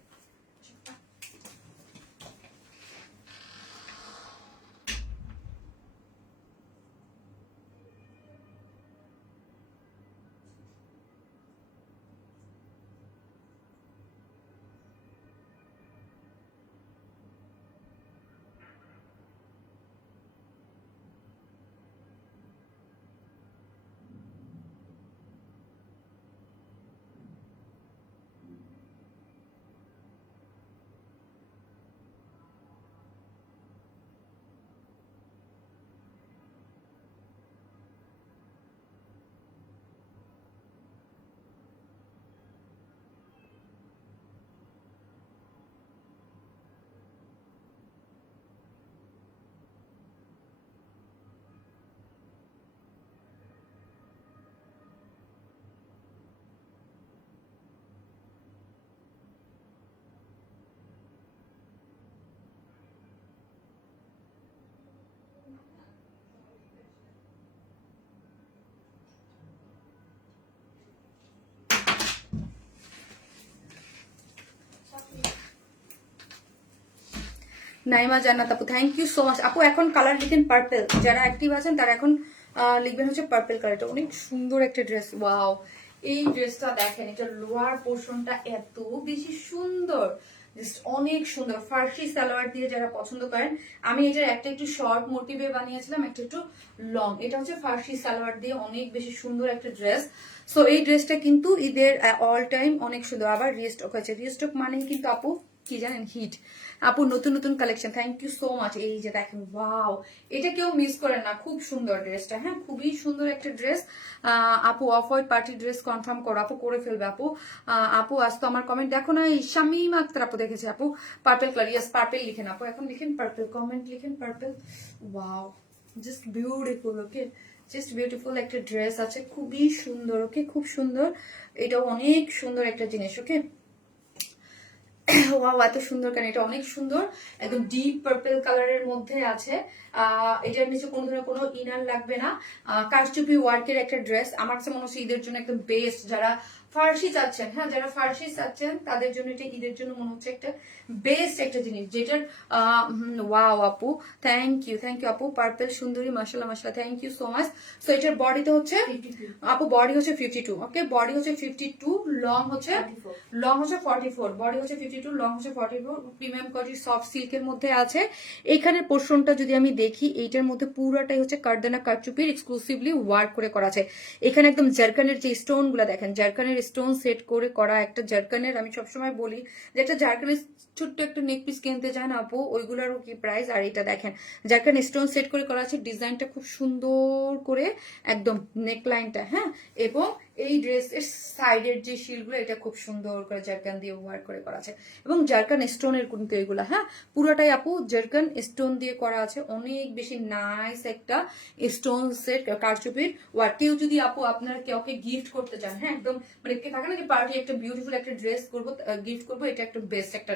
নাইমা জান্নাত আপু, থ্যাংক ইউ সো মাচ আপু। এখন কালার লিখেন পার্পল, যারা অ্যাক্টিভ আছেন তারা এখন লিখবেন হচ্ছে পার্পল কালারটা, অনেক সুন্দর একটা ড্রেস। ওয়াও, এই ড্রেসটা দেখেন, এটা লোয়ার পোর্শনটা এত বেশি সুন্দর, জাস্ট অনেক সুন্দর। ফার্সি সালোয়ার দিয়ে যারা পছন্দ করেন, আমি এটার একটা একটু শর্ট মোটিভে বানিয়েছিলাম, একটা একটু লং। এটা হচ্ছে ফার্সি সালোয়ার দিয়ে অনেক বেশি সুন্দর একটা ড্রেস। সো এই ড্রেসটা কিন্তু ঈদের অল টাইম অনেক সুন্দর। আবার রিস্টক হয়েছে, রিস্টক মানেই কিন্তু আপু কি জানেন, হিট। আপু নতুন নতুন collection, thank you so much. এই যে দেখেন, ওয়াও, এটা কেউ মিস করেন না, খুব সুন্দর ড্রেসটা, হ্যাঁ খুবই সুন্দর একটা ড্রেস। আপু off white party dress confirm করো আপু, করে ফেলবে আপু। আপু আজ তো আমার কমেন্ট দেখো না, শামিম আক্তার আপু দেখেছে আপু, পার্পল কালার, ইয়েস পার্পল লিখেন আপু, এখন লিখেন পার্পল, কমেন্ট লিখেন পার্পল। ওয়াও, জাস্ট বিউটিফুল, ওকে জাস্ট বিউটিফুল একটা ড্রেস আছে, খুবই সুন্দর, ওকে খুব সুন্দর। এটা অনেক সুন্দর একটা জিনিস, ওকে। ওয়াও, এত সুন্দর কেন, এটা অনেক সুন্দর, একদম ডিপ পার্পল কালারের মধ্যে আছে। এটার নিচে কোনো ধরনের কোনো ইনার লাগবে না, কারচুপি ওয়ার্কের একটা ড্রেস। আমার কাছে মনে হচ্ছে ঈদের জন্য একদম বেস্ট, যারা ফার্সি চাচ্ছেন, হ্যাঁ যারা ফার্সি চাচ্ছেন তাদের জন্য এটা ঈদের জন্য মনে হচ্ছে একটা বেস্ট একটা জিনিস, যেটার ওয়াও আপু, থ্যাংক ইউ আপু। পার্পল সুন্দরী, মাশাআল্লাহ মাশাআল্লাহ, thank you so much. So এটার বডিতে হচ্ছে আপু, বডি হচ্ছে 52, ওকে বডি হচ্ছে 52, লং হচ্ছে 44, বডি হচ্ছে 52, লং হচ্ছে 44, প্রিমিয়াম কোয়ালিটির সফট সিল্কের মধ্যে আছে। এইখানের পোর্শনটা যদি আমি দেখি, এইটার মধ্যে পুরোটাই হচ্ছে কারদানা কারচুপির এক্সক্লুসিভলি ওয়ার্ক করে করা আছে। এখানে একদম জারকানের যে স্টোন গুলা দেখেন, জারকানের স্টোন সেট করে করা একটা জারকানের, আমি সবসময় বলি যে একটা জারকানের ছোট্ট একটা নেক পিস কিনতে চান আপু, ওইগুলোরও কি প্রাইস। আর এটা দেখেন, জারকান স্টোন সেট করে করা আছে, ডিজাইনটা খুব সুন্দর করে, একদম নেক লাইনটা, হ্যাঁ। এবং এই ড্রেসের সাইডের যে শিলগুলো, এটা খুব সুন্দর করে জারকান দিয়ে ওয়ার্ক করে করা আছে, এবং জারকান স্টোনের কিন্তু এগুলা, হ্যাঁ পুরোটাই আপু জারকান স্টোন দিয়ে করা আছে, অনেক বেশি নাইস একটা স্টোন সেট কারচুপির ওয়ার্ক। কেউ যদি আপু আপনারা কাউকে গিফট করতে চান, হ্যাঁ একদম মানে থাকে না যে পার্টি একটা বিউটিফুল একটা ড্রেস করবো, গিফট করবো, এটা একটা বেস্ট একটা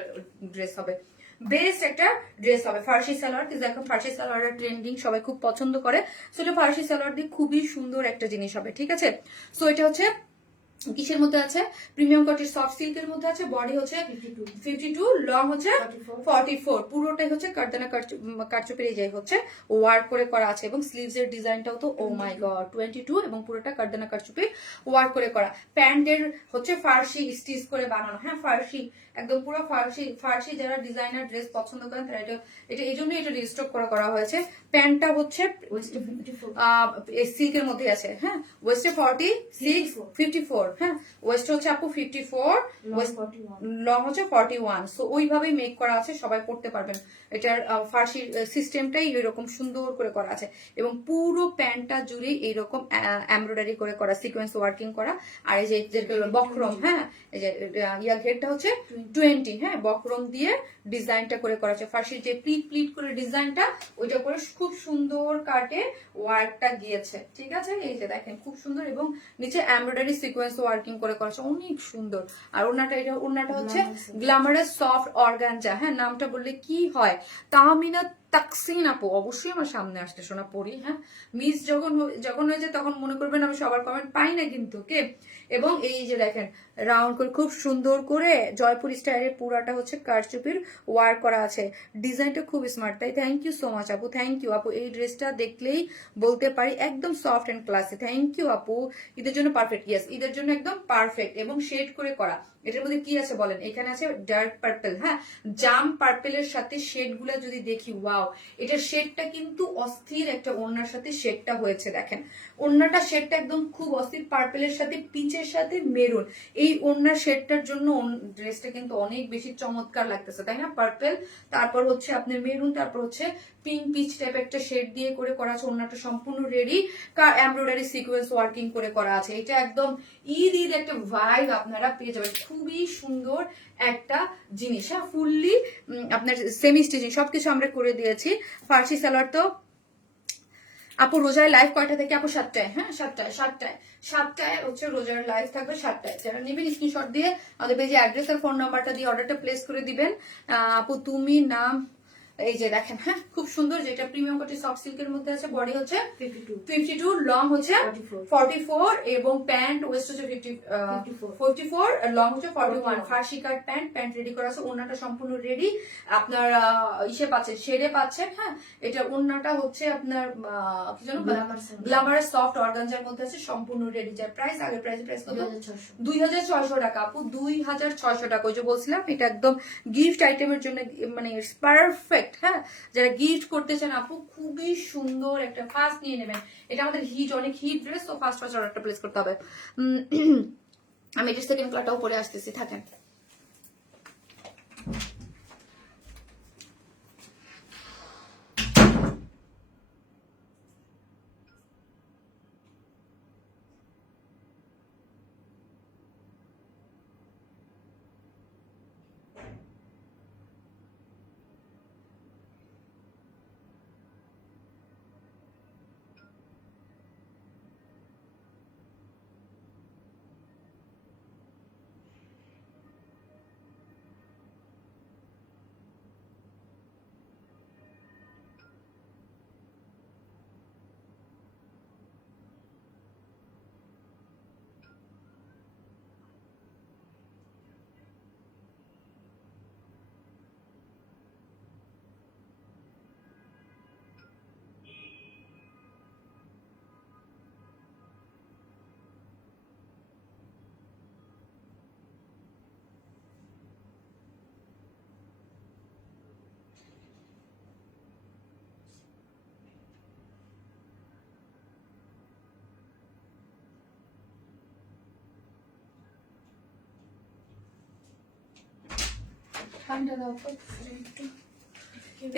ড্রেস হবে, বেস্ট একটা ড্রেস হবে। ফার্সি সালোয়ার, কিন্তু এখন ফার্সি সালোয়ার ট্রেন্ডিং, সবাই খুব পছন্দ করে। সো এটা ফার্সি সালোয়ার দিয়ে খুবই সুন্দর একটা জিনিস হবে, ঠিক আছে। সো এটা হচ্ছে কিসের মধ্যে আছে, প্রিমিয়াম কোয়ালিটির সফট সিল্কের মধ্যে আছে, বডি হচ্ছে 52, লং হচ্ছে 44, পুরোটাই হচ্ছে কারদানা কারচুপির এই যে হচ্ছে ওয়ার্ক করে করা আছে, এবং স্লিভস এর ডিজাইনটাও তো ও মাই গড 22, এবং পুরোটা কারদানা কারচুপির ওয়ার্ক করে করা। প্যান্টের হচ্ছে ফার্সি স্টিচ করে বানানো, হ্যাঁ ফার্সি একদম পুরো ফার্সি ফার্সি যারা ডিজাইনার ড্রেস পছন্দ করেন তারা এটা এটা এই জন্যই এটা রিস্টক করা হয়েছে। প্যান্টটা হচ্ছে সিল্কের মধ্যে আছে, হ্যাঁ। ওয়েস্টে 54, হ্যাঁ। ওয়েস্ট হচ্ছে আপু 54, লং হচ্ছে 41। সো ওইভাবেই মেক করা আছে, সবাই পড়তে পারবেন। এটার ফার্সির সিস্টেমটাই এরকম সুন্দর করে করা আছে এবং পুরো প্যান্টটা জুড়ে এইরকম এমব্রয়ডারি করে করা, সিকোয়েন্স ওয়ার্কিং করা। আর এই যে বক্রম, হ্যাঁ, এই যে ইয়া ঘেরটা হচ্ছে 20, হ্যাঁ, বক্রম দিয়ে ডিজাইনটা করে করা আছে। ফার্সির যে প্লিট করে ডিজাইনটা ওইটা করে খুব সুন্দর কাটে ওয়ার্কটা গিয়েছে, ঠিক আছে। এই যে দেখেন খুব সুন্দর এবং নিচে এমব্রয়ডারি সিকোয়েন্স ওয়ার্কিং করে করা আছে, অনেক সুন্দর। আর ওড়নাটা হচ্ছে গ্ল্যামারাস সফট অর্গানজা, হ্যাঁ। নামটা বললে কি হয়, তাহমিনা তাকসিন আপু, অবশ্যই আমার সামনে আসতে শোনা পড়ি, হ্যাঁ। মিস যখন হয়েছে তখন মনে করবেন আমি সবার কমেন্ট পাই না কিন্তু, কে। এবং এই যে দেখেন রাউন্ড করে খুব সুন্দর করে জয়পুর স্টাইলের পুরাটা হচ্ছে কারচুপির ওয়ার্ক করা আছে। ডিজাইনটা খুব স্মার্ট, তাই থ্যাংক ইউ সো মাচ আপু, থ্যাংক ইউ আপু। এই ড্রেসটা দেখলেই বলতে পারি একদম soft and classy. Thank you আপু, ঈদের জন্য পারফেক্ট। ইয়েস, ঈদের জন্য একদম পারফেক্ট এবং শেড করে করা। এটার মধ্যে কি আছে বলেন, এখানে আছে ডার্ক পার্পল, হ্যাঁ, জাম পার্পেলের সাথে শেড গুলা যদি দেখি, ওয়াও, এটার শেডটা কিন্তু অস্থির একটা ওড়নার সাথে শেডটা হয়েছে। দেখেন ওড়নাটা শেডটা একদম খুব অস্থির, পার্পেলের সাথে পিচের সাথে মেরুন। এই ওড়নার শেডটার জন্য ড্রেসটা কিন্তু অনেক বেশি চমৎকার লাগতেছে, তাই না। পার্পেল, তারপর হচ্ছে আপনার মেরুন, তারপর হচ্ছে পিঙ্ক পিচ টাইপ একটা শেড দিয়ে করা আছে। ওড়নাটা সম্পূর্ণ রেডি, এমব্রয়ডারি সিকোয়েন্স ওয়ার্কিং করে করা আছে। এটা একদম ঈদ একটা ভাইব আপনারা পেয়ে যাবেন, খুবই সুন্দর একটা জিনিস, হ্যাঁ। ফুললি আপনার সেমি স্টিচিং সবকিছু আমরা করে দিয়েছি। ফার্সি সালোয়ার তো আপু রোজার লাইভ কয়টা থেকে আপু? 7টায়, হ্যাঁ, 7টায় হচ্ছে রোজার লাইভ থাকবে 7টায়। যারা নেবেন স্ক্রিনশট দিয়ে আমাদের পেজে অ্যাড্রেস আর ফোন নাম্বারটা দিয়ে অর্ডারটা প্লেস করে দিবেন। আপু তুমি নাম, এই যে দেখেন, হ্যাঁ, খুব সুন্দর, যেটা প্রিমিয়াম কোটি সফট সিল্কের মধ্যে আছে। বডি হচ্ছে 52, লং হচ্ছে 44 এবং প্যান্ট ওয়েস্ট হচ্ছে 54, লং হচ্ছে 41। ফার্সি কাট প্যান্ট রেডি করা আছে। ওড়নাটা সম্পূর্ণ রেডি, আপনার ইসে পাচ্ছেন, শেডে পাচ্ছেন, হ্যাঁ। এটা ওড়নাটা হচ্ছে আপনার কি জানো, গ্ল্যামারাস সফট অর্গানজার মধ্যে আছে, সম্পূর্ণ রেডি। যার প্রাইস, আগের প্রাইস কত, 2600 টাকা আপু, 2600 টাকা। ওই যে বলছিলাম এটা একদম গিফট আইটেমের জন্য, মানে পারফেক্ট, হ্যাঁ। যারা গিফট করতে চান আপু, খুবই সুন্দর একটা, ফার্স্ট নিয়ে নেবেন। এটা আমাদের অনেক হিট ড্রেস, তো ফার্স্ট অর্ডারটা প্লেস করতে হবে। আমি এটা সেকেন্ড কালারটাও পরে আসতেছি, থাকেন।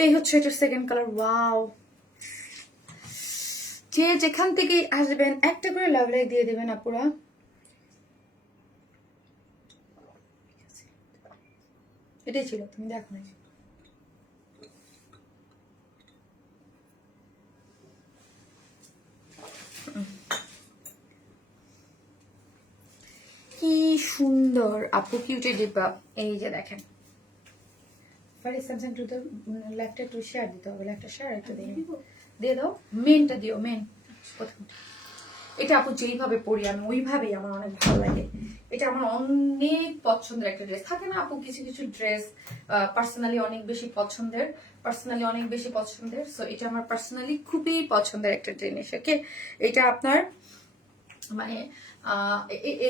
এই হচ্ছে এটার সেকেন্ড কালার। ওয়াও, যে যেখান থেকে আসবেন একটা করে লাভ লাইক দিয়ে দেবেন আপুরা। এটাই ছিল, তুমি দেখো না। কি সুন্দর আপু, কিউটি ডিব্বা। এই যে দেখেন, স্যামসাং টু দ্য লেফট একটু শেয়ার দিতে হবে, লেফটটা শেয়ার একটু দিয়ে দাও, মেনটা দিও, মেন প্রথমটা। এটা আপু যেইভাবে পরি আমি ওইভাবেই আমার অনেক ভালো লাগে। এটা আমার অনেক পছন্দের একটা ড্রেস। থাকে না আপু কিছু কিছু ড্রেস পার্সোনালি অনেক বেশি পছন্দের, সো এটা আমার পার্সোনালি খুবই পছন্দের একটা জিনিস। ওকে, এটা আপনার মানে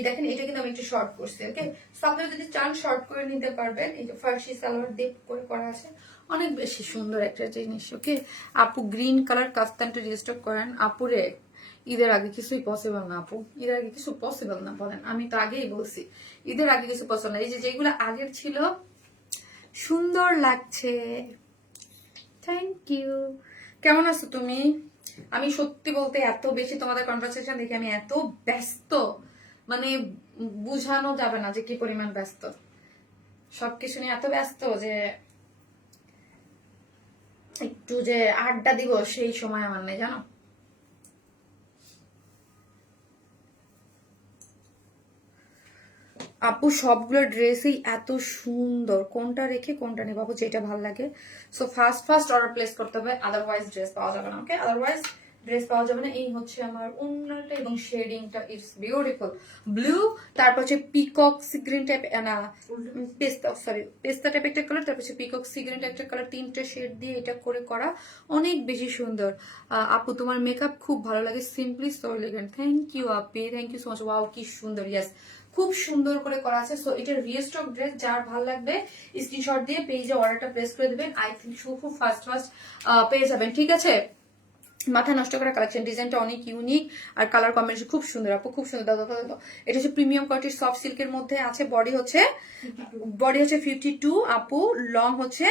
দেখেন এটা কিন্তু আমি একটু শর্ট করছি, ওকে। সো আপনারা যদি চান শর্ট করে নিতে পারবেন। এই যে ফার্সি সালোয়ার ডিপ করে করা আছে, অনেক বেশি সুন্দর একটা জিনিস, ওকে। আপু গ্রিন কালার কাস্তানটা রিস্টক করেন আপুরে। ঈদের আগে কিছুই পসিবল না আপু, ঈদের আগে কিছু পসিবল না, বলেন। আমি তো আগেই বলছি ঈদের আগে কিছু পসিবল না। এই যে যেগুলো আগের ছিল সুন্দর লাগছে, থ্যাংক ইউ। কেমন আছো তুমি? আমি সত্যি বলতে এত বেশি তোমাদের কনভারসেশন দেখে আমি এত ব্যস্ত, মানে বুঝানো যাবে না যে কি পরিমাণ ব্যস্ত। সবকিছু নিয়ে এত ব্যস্ত যে একটু যে আড্ডা দিব সেই সময় আমার নেই, জানো। আপু সবগুলো ড্রেসই এত সুন্দর, কোনটা রেখে কোনটা নেব আপু, যেটা ভালো লাগে। So first first order place করতে হবে, আদারওয়াইজ ড্রেস পাওয়া যাবে না, ওকে। আদারওয়াইজ ড্রেস পাওয়া যাবে না। এই হচ্ছে আমার ওন্নাটা এবং শেডিংটা, ইটস বিউটিফুল ব্লু। তারপর হচ্ছে পিকক সি গ্রিন টাইপ, না পেস্তা, সরি পেস্তা টাইপ একটা কালার, তারপর হচ্ছে পিকক সি গ্রিন টাইপ একটা কালার, তিনটে শেড দিয়ে এটা করে করা, অনেক বেশি সুন্দর। আপু তোমার মেকআপ খুব ভালো লাগে, simply so elegant. Thank you আপি, thank you so much. Wow কি সুন্দর, ইয়েস খুব সুন্দর করে করা আছে। সো এটা রিস্টক ড্রেস, যার ভালো লাগবে স্ক্রিনশট দিয়ে পেজে অর্ডারটা প্লেস করে দিবেন। আই থিঙ্ক খুব ফার্স্ট ফার্স্ট পেয়ে যাবেন, ঠিক আছে। মাথা নষ্ট করা কালেকশন, ডিজাইনটা অনেক ইউনিক আর কালার কম্বিনেশন খুব সুন্দর আপু, খুব সুন্দর। দাদা দাদা এটা হচ্ছে প্রিমিয়াম কোয়ালিটির সফট সিল্কের মধ্যে আছে। বডি হচ্ছে 52 আপু, লং হচ্ছে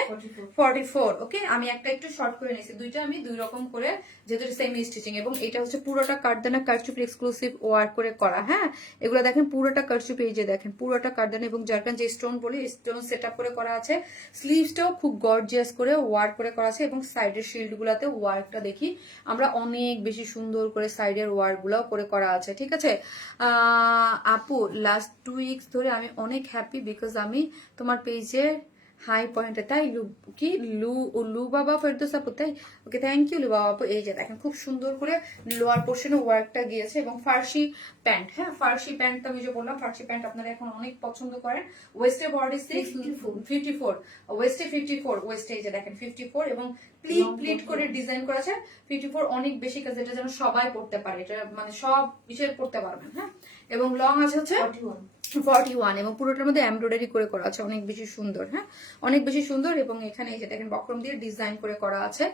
44, ওকে। আমি একটা একটু শর্ট করে নিয়েছি, দুইটা আমি দুই রকম করে, যেহেতু সেম স্টিচিং। এবং এটা হচ্ছে পুরোটা কাঠদানা কারচুপি এক্সক্লুসিভ ওয়ার্ক করে করা, হ্যাঁ। এগুলো দেখেন পুরোটা কারচুপি, এই যে দেখেন পুরোটা কাঠদানা এবং জারকান যে স্টোন বলি, স্টোন সেট আপ করে করা আছে। স্লিভসটাও খুব গর্জিয়াস করে ওয়ার্ক করে করা আছে এবং সাইডের শিল্ড গুলাতে ওয়ার্কটা দেখি আমরা অনেক বেশি সুন্দর করে, সাইডের ওয়ার্ক গুলাও করে করা আছে, ঠিক আছে। আপু লাস্ট 2 উইকস ধরে আমি অনেক হ্যাপি, বিকজ আমি তোমার পেজে হাই পয়েন্টে, তাই কি লু বাবা ফেরদৌস আপু, তাই ওকে থ্যাংক ইউ লু বাবা আপু। এই যে দেখেন খুব সুন্দর করে লোয়ার পোর্শনে ওয়ার্কটা গিয়েছে এবং ফার্সি প্যান্ট, হ্যাঁ ফার্সি প্যান্ট আমি যে বললাম, ফার্সি প্যান্ট আপনারা এখন অনেক পছন্দ করেন। ওয়েস্টে বডি 54, ওয়েস্টে 54, ওয়েস্টে এই যে দেখেন 54 এবং প্লিট করে ডিজাইন করা আছে। 54 অনেক বেশি কাজ, এটা যেন সবাই পড়তে পারে, এটা মানে সব বিষয়ে পড়তে পারবেন, হ্যাঁ। এবং লং আছে হচ্ছে 41 এবং পুরোটার মধ্যে এমব্রয়ডারি করে করা আছে, অনেক বেশি সুন্দর, হ্যাঁ অনেক বেশি সুন্দর। এবং এখানে এই যে দেখেন বক্রম দিয়ে ডিজাইন করে করা আছে।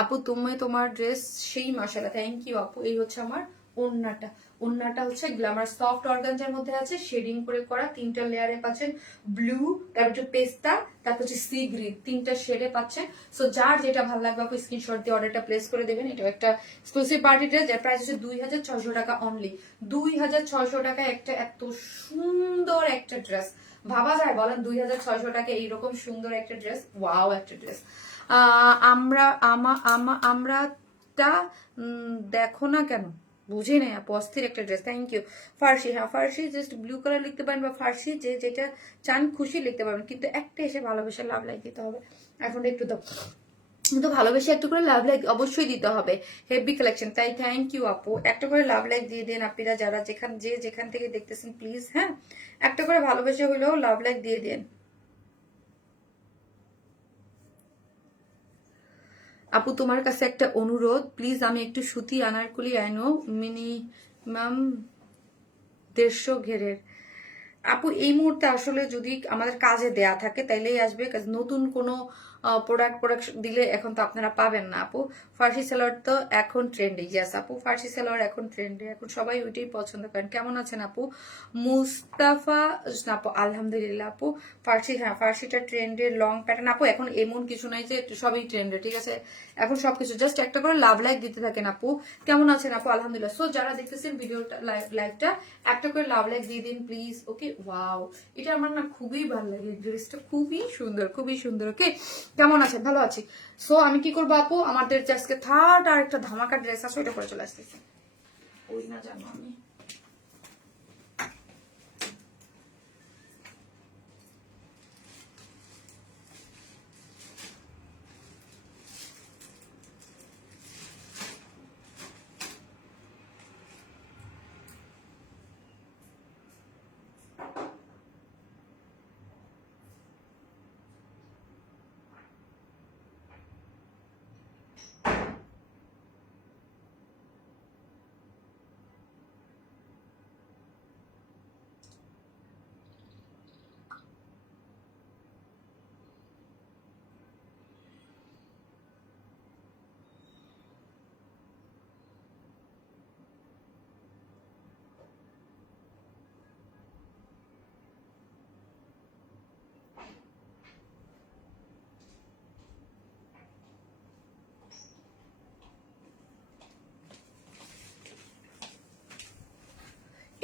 আপু তুমি তোমার ড্রেস সেই, মাশাআল্লাহ থ্যাংক ইউ আপু। এই হচ্ছে আমার ওন্নাটা, ওন্নাটা হচ্ছে গ্ল্যামার সফট অর্গানজার মধ্যে আছে, শেডিং করে করা, তিনটা লেয়ারে পাচ্ছেন ব্লু, তারপর পেস্তা, তারপর হচ্ছে সি গ্রিন, তিনটা শেডে পাচ্ছেন। সো যার যেটা ভালো লাগবে আপু স্ক্রিনশট দিয়ে অর্ডারটা প্লেস করে দেবেন। এটা একটা এক্সক্লুসিভ পার্টি ড্রেস, যার প্রাইস হচ্ছে 2600 টাকা অনলি। 2600 টাকা একটা এত সুন্দর একটা ড্রেস ভাবা যায়, বলেন? 2600 টাকা এইরকম সুন্দর একটা ড্রেস, ওয়াও একটা ড্রেস। আমরাটা দেখো না কেন, বুঝি নাই আপু, অস্থির একটা ড্রেস, থ্যাংক ইউ। ফার্সি, হ্যাঁ ফার্সি জাস্ট ব্লু কালার লিখতে পারেন, বা ফার্সি যে যেটা চান খুশি লিখতে পারবেন, কিন্তু একটা এসে ভালোবেসে লাভ লাইক দিতে হবে। এখন একটু তো কিন্তু ভালোবেসে একটু করে লাভ লাইক অবশ্যই দিতে হবে, হেভি কালেকশন, তাই থ্যাংক ইউ আপু। একটা করে লাভ লাইক দিয়ে দেন আপনারা, যারা যেখান থেকে দেখতেছেন প্লিজ, হ্যাঁ একটা করে ভালোবেসে হলেও লাভ লাইক দিয়ে দেন। আপু তোমার কাছে একটা অনুরোধ, প্লিজ আমি একটু সুতি আনারকলি আইনো মিনিমাম 150 ঘেরের। আপু এই মুহূর্তে আসলে যদি আমাদের কাজে দেয়া থাকে তাইলেই আসবে, নতুন কোনো প্রোডাক্ট দিলে এখন তো আপনারা পাবেন না আপু। ফার্সি সালোয়ার তো এখন ট্রেন্ডে, ইয়াস আপু ফার্সি সালোয়ার এখন ট্রেন্ডে, এখন সবাই ওইটাই পছন্দ করেন। কেমন আছেন আপু? মুস্তাফা আপু আলহামদুলিল্লাহ আপু। ফার্সি, হ্যাঁ ফার্সিটা ট্রেন্ডে, লং প্যাটার্ন আপু, এখন এমন কিছু নাই যে সবই ট্রেন্ডে, ঠিক আছে এখন সবকিছু জাস্ট একটা করে লাভ লাইক দিতে থাকেন আপু। কেমন আছেন আপু? আলহামদুলিল্লাহ। সো যারা দেখতেছেন ভিডিওটা লাইভটা একটা করে লাভ লাইক দিয়ে দিন প্লিজ, ওকে। ওয়াও এটা আমার না খুবই ভালো লাগে, ড্রেসটা খুবই সুন্দর, খুবই সুন্দর, ওকে। কেমন আছেন? ভালো আছি। সো আমি কি করবো আপু, আমাদের যে আজকে থার্ড আর একটা ধামাকা ড্রেস আছে ওইটা করে চলে আসতেছি, ওই না জানো আমি।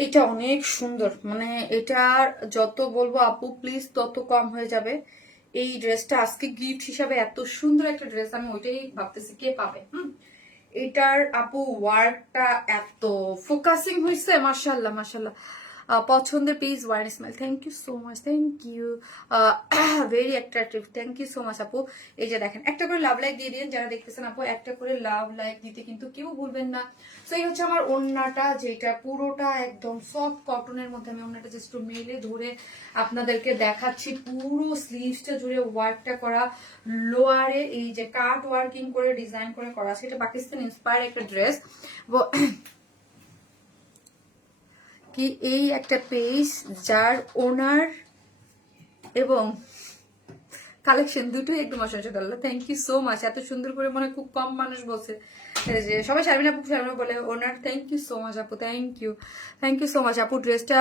এটা অনেক সুন্দর, মানে এটার যত বলবো আপু প্লিজ তত কম হয়ে যাবে। এই ড্রেসটা আজকে গিফট হিসাবে এত সুন্দর একটা ড্রেস, আমি ওইটাই ভাবতেছি কে পাবে। এটার আপু ওয়ার্কটা এত ফোকাসিং হয়েছে, মাশাআল্লাহ মাশাআল্লাহ। পছন্দের page our smile, thank you so much, thank you, very attractive, thank you so much আপু। এই যে দেখেন একটা করে লাভ লাইক দিয়ে দিন যারা দেখতেছেন আপু, একটা করে লাভ লাইক দিতে কিন্তু কেউ ভুলবেন না। তো এই হচ্ছে আমার ওড়নাটা, যেটা পুরোটা একদম সফট কটনের মধ্যে। আমি ওড়নাটা জাস্ট মেলে ধরে আপনাদেরকে দেখাচ্ছি, পুরো স্লিভসটা জুড়ে ওয়ার্কটা করা, লোয়ারে এই যে কাট ওয়ার্কিং করে ডিজাইন করে করা আছে। এটা পাকিস্তান ইন্সপায়ার একটা ড্রেস। কি এই একটা পেজ যার ওনার এবং কালেকশন দুটোই একদম অসাধারণ। থ্যাংক ইউ সো মাচ, এত সুন্দর করে মনে হয় খুব কম মানুষ বলছে যে সবাই শারমিন আপু শারমিন বলে ওনার। থ্যাংক ইউ সো মাচ আপু, থ্যাংক ইউ সো মাচ আপু। ড্রেসটা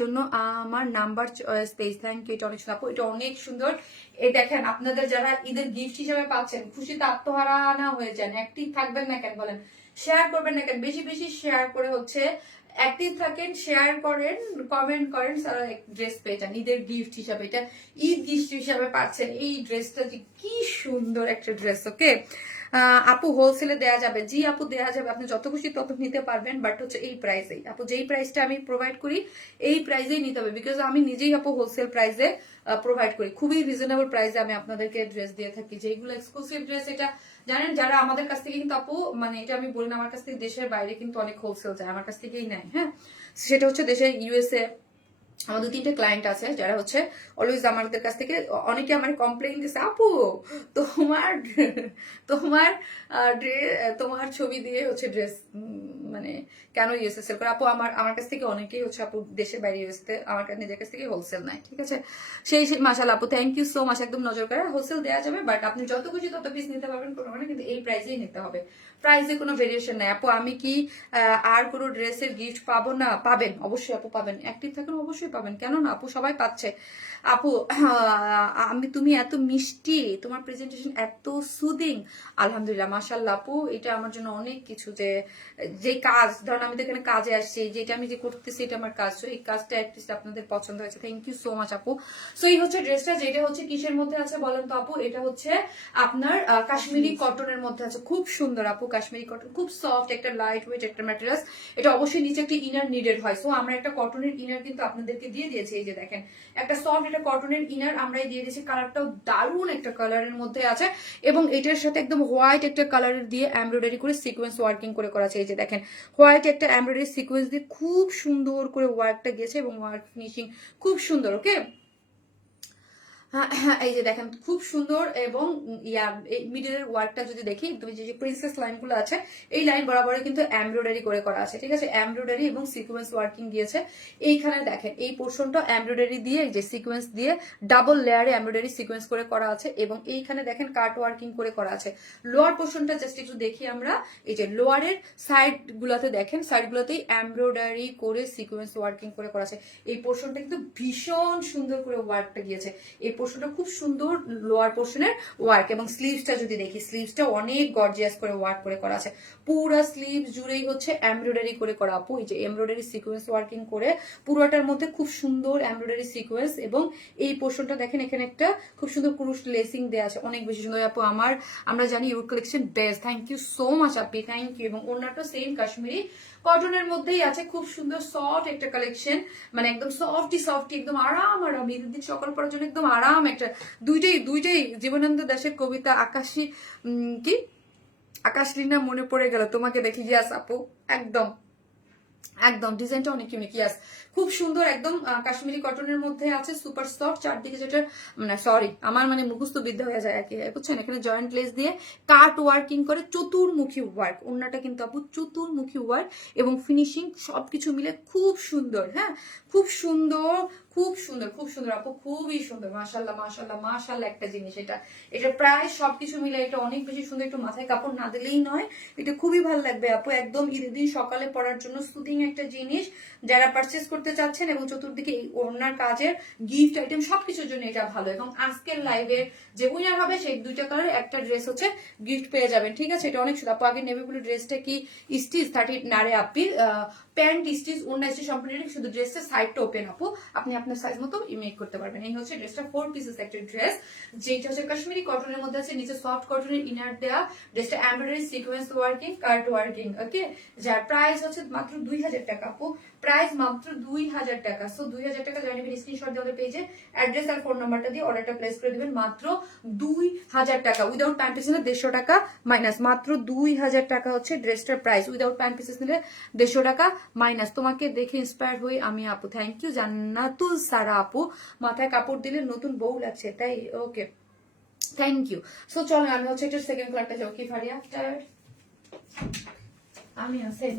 জন্য আমার number choice page, thank you. এটা অনেক সুন্দর আপু, এটা অনেক সুন্দর। এই দেখেন আপনাদের যারা ঈদের গিফট হিসেবে পাচ্ছেন, খুশিতে আত্মহারা না হয়ে যান, অ্যাক্টিভ থাকবেন না কেন বলেন, শেয়ার করবেন না কেন, বেশি বেশি শেয়ার করে হচ্ছে অ্যাক্টিভ থাকেন, শেয়ার করেন, কমেন্ট করেন, ড্রেস পেয়ে যান ঈদের গিফট হিসাবে। এটা ঈদ গিফট হিসাবে পাচ্ছেন এই ড্রেসটা, যে কি সুন্দর একটা ড্রেস। ওকে আপু হোলসেলে দেয়া যাবে? জি আপু দেয়া যাবে, আপনি যত খুশি তত নিতে পারবেন, বাট হচ্ছে এই প্রাইসেই আপু, যেই প্রাইসটা আমি প্রোভাইড করি এই প্রাইসেই নিতে হবে, বিকজ আমি নিজেই আপু হোলসেল প্রাইসে প্রোভাইড করি, খুবই রিজনেবল প্রাইসে আমি আপনাদেরকে ড্রেস দিয়ে থাকি, যেগুলো এক্সক্লুসিভ ড্রেস। এটা জানেন যারা আমাদের কাছ থেকে কিন্তু আপু, মানে এটা আমি বলি না, আমার কাছ থেকে দেশের বাইরে কিন্তু অনেক হোলসেল যায়, আমার কাছ থেকেই নেয়। হ্যাঁ, সেটা হচ্ছে দেশের ইউএসএ। আমার 2-3টে ক্লায়েন্ট আছে যারা হচ্ছে অলওয়েজ আমাদের কাছ থেকে, অনেকে আমার কমপ্লেইন দিচ্ছে আপু তোমার তোমার তোমার ছবি দিয়ে হচ্ছে ড্রেস মানে কেন ইউএসএ সেল করে। আপু আমার কাছ থেকে অনেকেই হচ্ছে আপু দেশের বাইরে ইউএসএ আমার নিজের কাছ থেকে হোলসেল নেয়, ঠিক আছে। সেই মাশাআল্লাহ আপু, থ্যাংক ইউ সো মাচ। একদম নজর করে হোলসেল দেওয়া যাবে, বাট আপনি যত খুশি তত পিস নিতে পারবেন, কোনো মানে, কিন্তু এই প্রাইসেই নিতে হবে, প্রাইসে কোনো ভেরিয়েশন নাই আপু। আমি কি আর কোনো ড্রেসের গিফট পাবো না? পাবেন অবশ্যই আপু, পাবেন, অ্যাক্টিভ থাকেন অবশ্যই পাবেন, কেন না আপু, সবাই পাচ্ছে আপু। তুমি এত মিষ্টি, তোমার প্রেজেন্টেশন এত সুদিং, আলহামদুলিল্লাহ মাশাআল্লাহ আপু। এটা আমার জন্য অনেক কিছু, যে কাজ ধরুন আমি তো এখানে কাজে আসছি, যেটা আমি যে করতেছি এটা আমার কাজ, এই কাজটা অ্যাটলিস্ট আপনাদের পছন্দ হয়েছে, থ্যাংক ইউ সো মাচ আপু। সো এই হচ্ছে ড্রেসটা, যেটা হচ্ছে কিসের মধ্যে আছে বলেন তো আপু? এটা হচ্ছে আপনার কাশ্মীরি কটনের মধ্যে আছে, খুব সুন্দর আপু, কাশ্মীরি কটন, খুব সফট একটা লাইট ওয়েট একটা ম্যাটেরিয়ালস। এটা অবশ্যই নিচে একটা ইনার নিডেড হয়, সো আমরা একটা কটনের ইনার কিন্তু আপনাদেরকে দিয়ে দিয়েছি। এই যে দেখেন একটা সফট একটা কটনের ইনার আমরাই দিয়ে দিয়েছি, কালারটাও দারুণ একটা কালারের মধ্যে আছে, এবং এটার সাথে একদম হোয়াইট একটা কালারের দিয়ে এমব্রয়ডারি করে সিকোয়েন্স ওয়ার্কিং করে করা আছে। এই যে দেখেন হোয়াইট একটা এমব্রয়ডারি সিকোয়েন্স দিয়ে খুব সুন্দর করে ওয়ার্কটা গেছে, এবং ওয়ার্ক ফিনিশিং খুব সুন্দর। ওকে এই যে দেখেন খুব সুন্দর, এবং মিডলের ওয়ার্কটা যদি দেখি, তুমি যে প্রিন্সেস লাইনগুলো আছে এই লাইন বরাবর কিন্তু এমব্রয়ডারি করে করা আছে, ঠিক আছে, এমব্রয়ডারি এবং সিকোয়েন্স ওয়ার্কিং দিয়েছে। এইখানে দেখেন এই পোর্শনটা এমব্রয়ডারি দিয়ে, এই যে সিকোয়েন্স দিয়ে ডাবল লেয়ারে এমব্রয়ডারি সিকোয়েন্স করে করা আছে, এবং এইখানে দেখেন কাট ওয়ার্কিং করে করা আছে। লোয়ার পোর্শনটা জাস্ট একটু দেখি আমরা, এই যে লোয়ারের সাইড গুলাতে দেখেন, সাইড গুলোতেই এমব্রয়ডারি করে সিকোয়েন্স ওয়ার্কিং করে করা আছে। এই পোর্শনটা কিন্তু ভীষণ সুন্দর করে ওয়ার্কটা গিয়েছে, এই পোর্শনটা খুব সুন্দর লোয়ার পোর্শনের ওয়ার্ক। এবং স্লিভসটা যদি দেখি, স্লিভসটা অনেক গর্জিয়াস করে ওয়ার্ক করে করা আছে, পুরো স্লিভস জুড়েই হচ্ছে এমব্রয়ডারি করে করা আপু। এই যে এমব্রয়ডারি সিকোয়েন্স ওয়ার্কিং করে পুরোটার মধ্যে খুব সুন্দর এমব্রয়ডারি সিকোয়েন্স, এবং এই পোর্শনটা দেখেন এখানে একটা খুব সুন্দর পুরুষ লেসিং দেওয়া আছে, অনেক বেশি সুন্দর আপু। আমরা জানি your collection best, thank you so much আপি, থ্যাংক ইউ। এবং ওনাটা সেম কাশ্মীরি কটনের মধ্যেই আছে, খুব সুন্দর সফট একটা কালেকশন, মানে একদম সফটি একদম আরাম ঈদের দিন সকাল পড়ার জন্য একদম আরাম একটা। দুইটাই জীবনানন্দ দাশের কবিতা আকাশী কি আকাশলীনা মনে পড়ে গেল তোমাকে দেখি, ইয়াস আপু, একদম একদম ডিজাইনটা অনেক ইউনিক, ইয়াস খুব সুন্দর, একদম কাশ্মীরি কটনের মধ্যে আছে, সুপার সফট, চারদিকে যেটা মানে সরি আমার মানে মুখস্থ বিদ্যা হয়ে যায় আর কি, বুঝছেন। এখানে জয়েন্ট লেস দিয়ে কাট ওয়ার্কিং করে চতুর্মুখী ওয়ার্ক, ওন্নাটা কিন্তু আপু চতুর্মুখী ওয়ার্ক, এবং ফিনিশিং সবকিছু মিলে খুব সুন্দর। হ্যাঁ, খুব সুন্দর আপু, খুবই সুন্দর, মাশাআল্লাহ মাশাআল্লাহ মাশাআল্লাহ একটা জিনিস। এটা প্রায় সবকিছু মিলে এটা অনেক বেশি সুন্দর, একটু মাথায় কাপড় না দিলেই নয়, এটা খুবই ভালো লাগবে আপু, একদম ঈদের দিন সকালে পরার জন্য সুদিং একটা জিনিস, যারা পারচেস করতে চাচ্ছেন, এবং চতুর্দিকে ওনার কাজের গিফট আইটেম সবকিছুর জন্য এটা ভালো। এবং আজকের লাইভে যে উইনার হবে সেই 2টা কালার একটা ড্রেস হচ্ছে গিফট পেয়ে যাবেন, ঠিক আছে। এটা অনেক সুন্দর আপু। আগে নেভি ব্লু ড্রেসটা কি স্টিচ 30 নারে আপি প্যান্ট স্টিচ ওড়না স্টিচ সম্পূর্ণ শুধু ড্রেসটা সাইডটা ওপেন আপু, আপনি আপনার সাইজ মতো মেক করতে পারবেন। এই হচ্ছে ড্রেসটা 4 পিসেস একটা ড্রেস, যেটা হচ্ছে কাশ্মীরি কটনের মধ্যে আছে, নিচে সফট কটনের ইনার দেয়া, ড্রেসটা embroidery sequence working cut working, okay, যার প্রাইস হচ্ছে মাত্র 2000 টাকা আপু, প্রাইস মাত্র 2000 টাকা। সো 2000 টাকা জানিয়ে স্ক্রিনশট দিয়ে আমাদের পেজে অ্যাড্রেস আর ফোন নাম্বারটা দিয়ে অর্ডারটা প্লেস করে দিবেন মাত্র 2000 টাকা। উইদাউট প্যান্ট পিস নিলে 150 টাকা মাইনাস, মাত্র 2000 টাকা হচ্ছে ড্রেসটার প্রাইস। উইদাউট প্যান্ট পিসেস নিলে 150 টাকা মাইনাস। তোমাকে দেখে ইন্সপায়ার হই আমি আপু, থ্যাংক ইউ জান্নাতুল সারা আপু, মাথায় কাপড় দিলে নতুন বউ লাগছে তাই, ওকে থ্যাংক ইউ। সো চলো আমি হচ্ছে এটা সেকেন্ড কালারটা যাও কি ফারিয়া আমি আছেন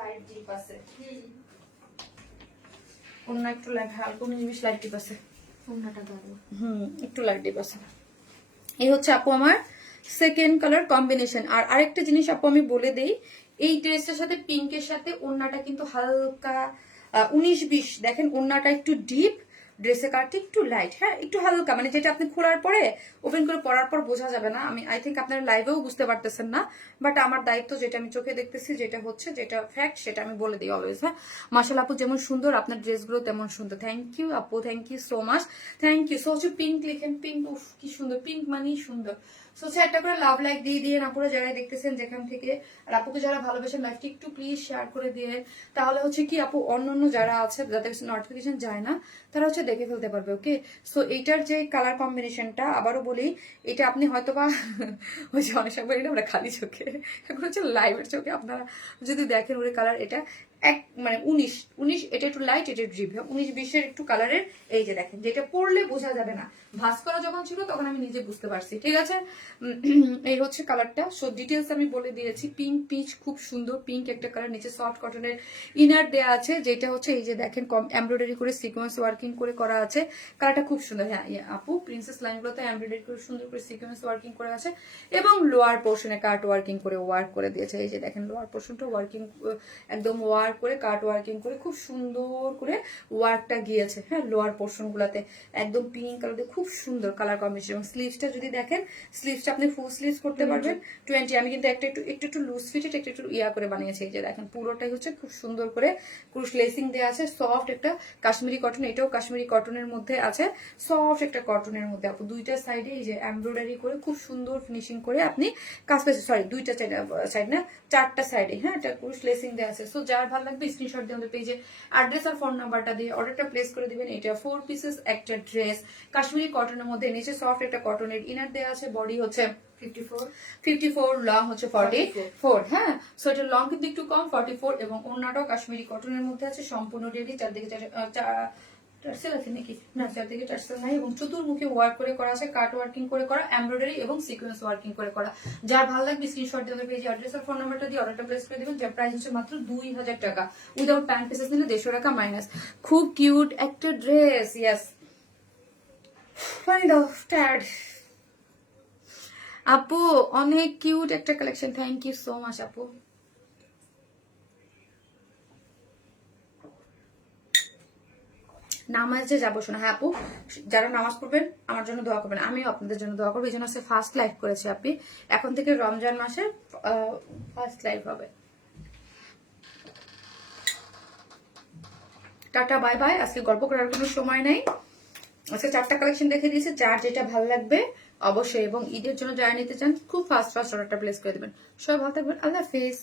লাইট ডিপ আছে, অন্য একটু লাইট হালকা 19-20 লাইট ডিপ আছে, ওড়নাটা দাও। একটু লাইট ডিপ আছে। এই হচ্ছে আপু আমার সেকেন্ড কালার কম্বিনেশন। আর আরেকটা জিনিস আপু আমি বলে দেই, এই ড্রেসটার সাথে পিঙ্কের সাথে ওড়নাটা কিন্তু হালকা 19-20, দেখেন ওড়নাটা একটু ডিপ, ড্রেসের কালারটা একটু লাইট, হ্যাঁ একটু হালকা, মানে যেটা আপনি খোলার পরে ওপেন করে পরার পর বোঝা যাবে না। আমি আই থিঙ্ক আপনারা লাইভেও বুঝতে পারতেছেন না, বাট আমার দায়িত্ব যেটা আমি চোখে দেখতেছি, যেটা হচ্ছে, যেটা ফ্যাক্ট, সেটা আমি বলে দিই অলওয়েজ। হ্যাঁ মাশাআল্লাহ আপু যেমন সুন্দর আপনার ড্রেসগুলো তেমন সুন্দর, থ্যাংক ইউ আপু, thank you so much, thank you. So হচ্ছে পিঙ্ক লিখেন, পিঙ্ক, উফ কি সুন্দর, পিঙ্ক মানেই সুন্দর। সো একটা করে লাভ লাইক দিয়ে দিয়ে আপুরা যারা দেখতেছেন যেখান থেকে, আর আপুকে যারা ভালোবাসেন লাইভটি একটু প্লিজ শেয়ার করে দিয়ে, তাহলে হচ্ছে কি আপু অন্য যারা আছে যাদের নোটিফিকেশন যায় না তারা হচ্ছে দেখে ফেলতে পারবে, ওকে। সো এইটার যে কালার কম্বিনেশনটা আবারও বলি, এটা আপনি হয়তো বা ওই যে অনেক সময় এটা আমরা খালি চোখে, এখন হচ্ছে লাইভের চোখে আপনারা যদি দেখেন ওই কালার, এটা এক মানে 19 এটা একটু লাইট, এটা ডিপ, 19-20 একটু কালারের। এই যে দেখেন যেটা পরলে বোঝা যাবে না, ভাঁজ করা যখন ছিল তখন আমি নিজে বুঝতে পারছি, ঠিক আছে। এই হচ্ছে কালারটা। সো ডিটেলস আমি বলে দিয়েছি, পিঙ্ক পিচ, খুব সুন্দর পিঙ্ক একটা কালার, নিচে সফট কটনের ইনার দেয়া আছে, যেটা হচ্ছে এই যে দেখেন কম এমব্রয়ডারি করে সিকোয়েন্স ওয়ার্কিং করে করা আছে, কালারটা খুব সুন্দর। হ্যাঁ আপু প্রিন্সেস লাইনগুলোতে এমব্রয়ডারি করে সুন্দর করে সিকোয়েন্স ওয়ার্কিং করে আছে, এবং লোয়ার পোর্শনে কাট ওয়ার্কিং করে ওয়ার্ক করে দিয়েছে। এই যে দেখেন লোয়ার পোর্শনটা ওয়ার্কিং, একদম ওয়ার্ক করে কাট ওয়ার্কিং করে খুব সুন্দর করে ওয়ার্কটা গিয়েছে, হ্যাঁ লোয়ার পোর্শন গুলাতে একদম পিঙ্ক কালার, খুব সুন্দর কালার কম্বিনেশন। এবং স্লিভসটা যদি দেখেন, স্লিভসটা আপনি ফুল স্লিভস করতে পারবেন 20। আমি কিন্তু একটা একটু লুজ ফিটেড একটু ইয়া করে বানিয়েছি। এই যে দেখেন পুরোটাই হচ্ছে খুব সুন্দর করে ক্রুশ লেসিং দেওয়া আছে, সফট একটা কাশ্মীরি কটন, এটাও কাশ্মীরি কটনের মধ্যে আছে, সফট একটা কটনের মধ্যে আপু দুইটা সাইডে এই যে এমব্রয়ডারি করে খুব সুন্দর ফিনিশিং করে আপনি কাজ পেয়েছে, সরি দুইটা সাইড না, চারটা সাইডে, হ্যাঁ এটা ক্রুশ লেসিং দেওয়া আছে। সো যার ভালো লাগবে স্ক্রিনশট দিয়ে আমাদের পেজে অ্যাড্রেস আর ফোন নাম্বারটা দিয়ে অর্ডারটা প্লেস করে দিবেন। এটা 4 পিসেস একটা ড্রেস, কাশ্মীরি কটনের মধ্যে, নিচে সফট একটা কটনের ইনার দেওয়া আছে, বডি হচ্ছে 54, লং হচ্ছে 44, হ্যাঁ। সো এটা লং কিন্তু একটু কম 44, এবং ওড়নাটাও কাশ্মীরি কটনের মধ্যে আছে, সম্পূর্ণ রেডি, চারদিকে টার্সেল আছে নাকি না, চারদিকে টার্সেল নাই, এবং চতুর্মুখী ওয়ার্ক করে করা আছে, কাট ওয়ার্কিং করে করা, এমব্রয়ডারি এবং সিকোয়েন্স ওয়ার্কিং করে করা। যার ভালো লাগবে স্ক্রিনশট দিয়ে আমাদের পেজে অ্যাড্রেস আর ফোন নাম্বারটা দিয়ে অর্ডারটা প্লেস করে দিবেন, যার প্রাইস হচ্ছে মাত্র 2000 টাকা। উইদাউট প্যান্ট পিসেস নিলে 150 টাকা মাইনাস। খুব কিউট একটা ড্রেস, ইয়েস পানি দাও টায়ার্ড আপু, অনেক কিউট একটা collection, thank you so much আপু। নামাজে যাবো শোনা, হ্যাঁ আপু যারা নামাজ পড়বেন আমার জন্য দোয়া করবেন, আমিও আপনাদের জন্য দোয়া করবো। এই জন্য ফার্স্ট লাইভ করেছি আপনি, এখন থেকে রমজান মাসে ফার্স্ট লাইভ হবে। Tata bye bye. আজকে গল্প করার কোনো সময় নাই। আজকে 4টা কালেকশন দেখে দিয়েছে, যার যেটা ভালো লাগবে অবশ্যই, এবং ঈদের জন্য যারা নিতে চান খুব ফাস্ট অর্ডারটা প্লেস করে দেবেন। সবাই ভালো থাকবেন, আল্লাহ হাফেজ।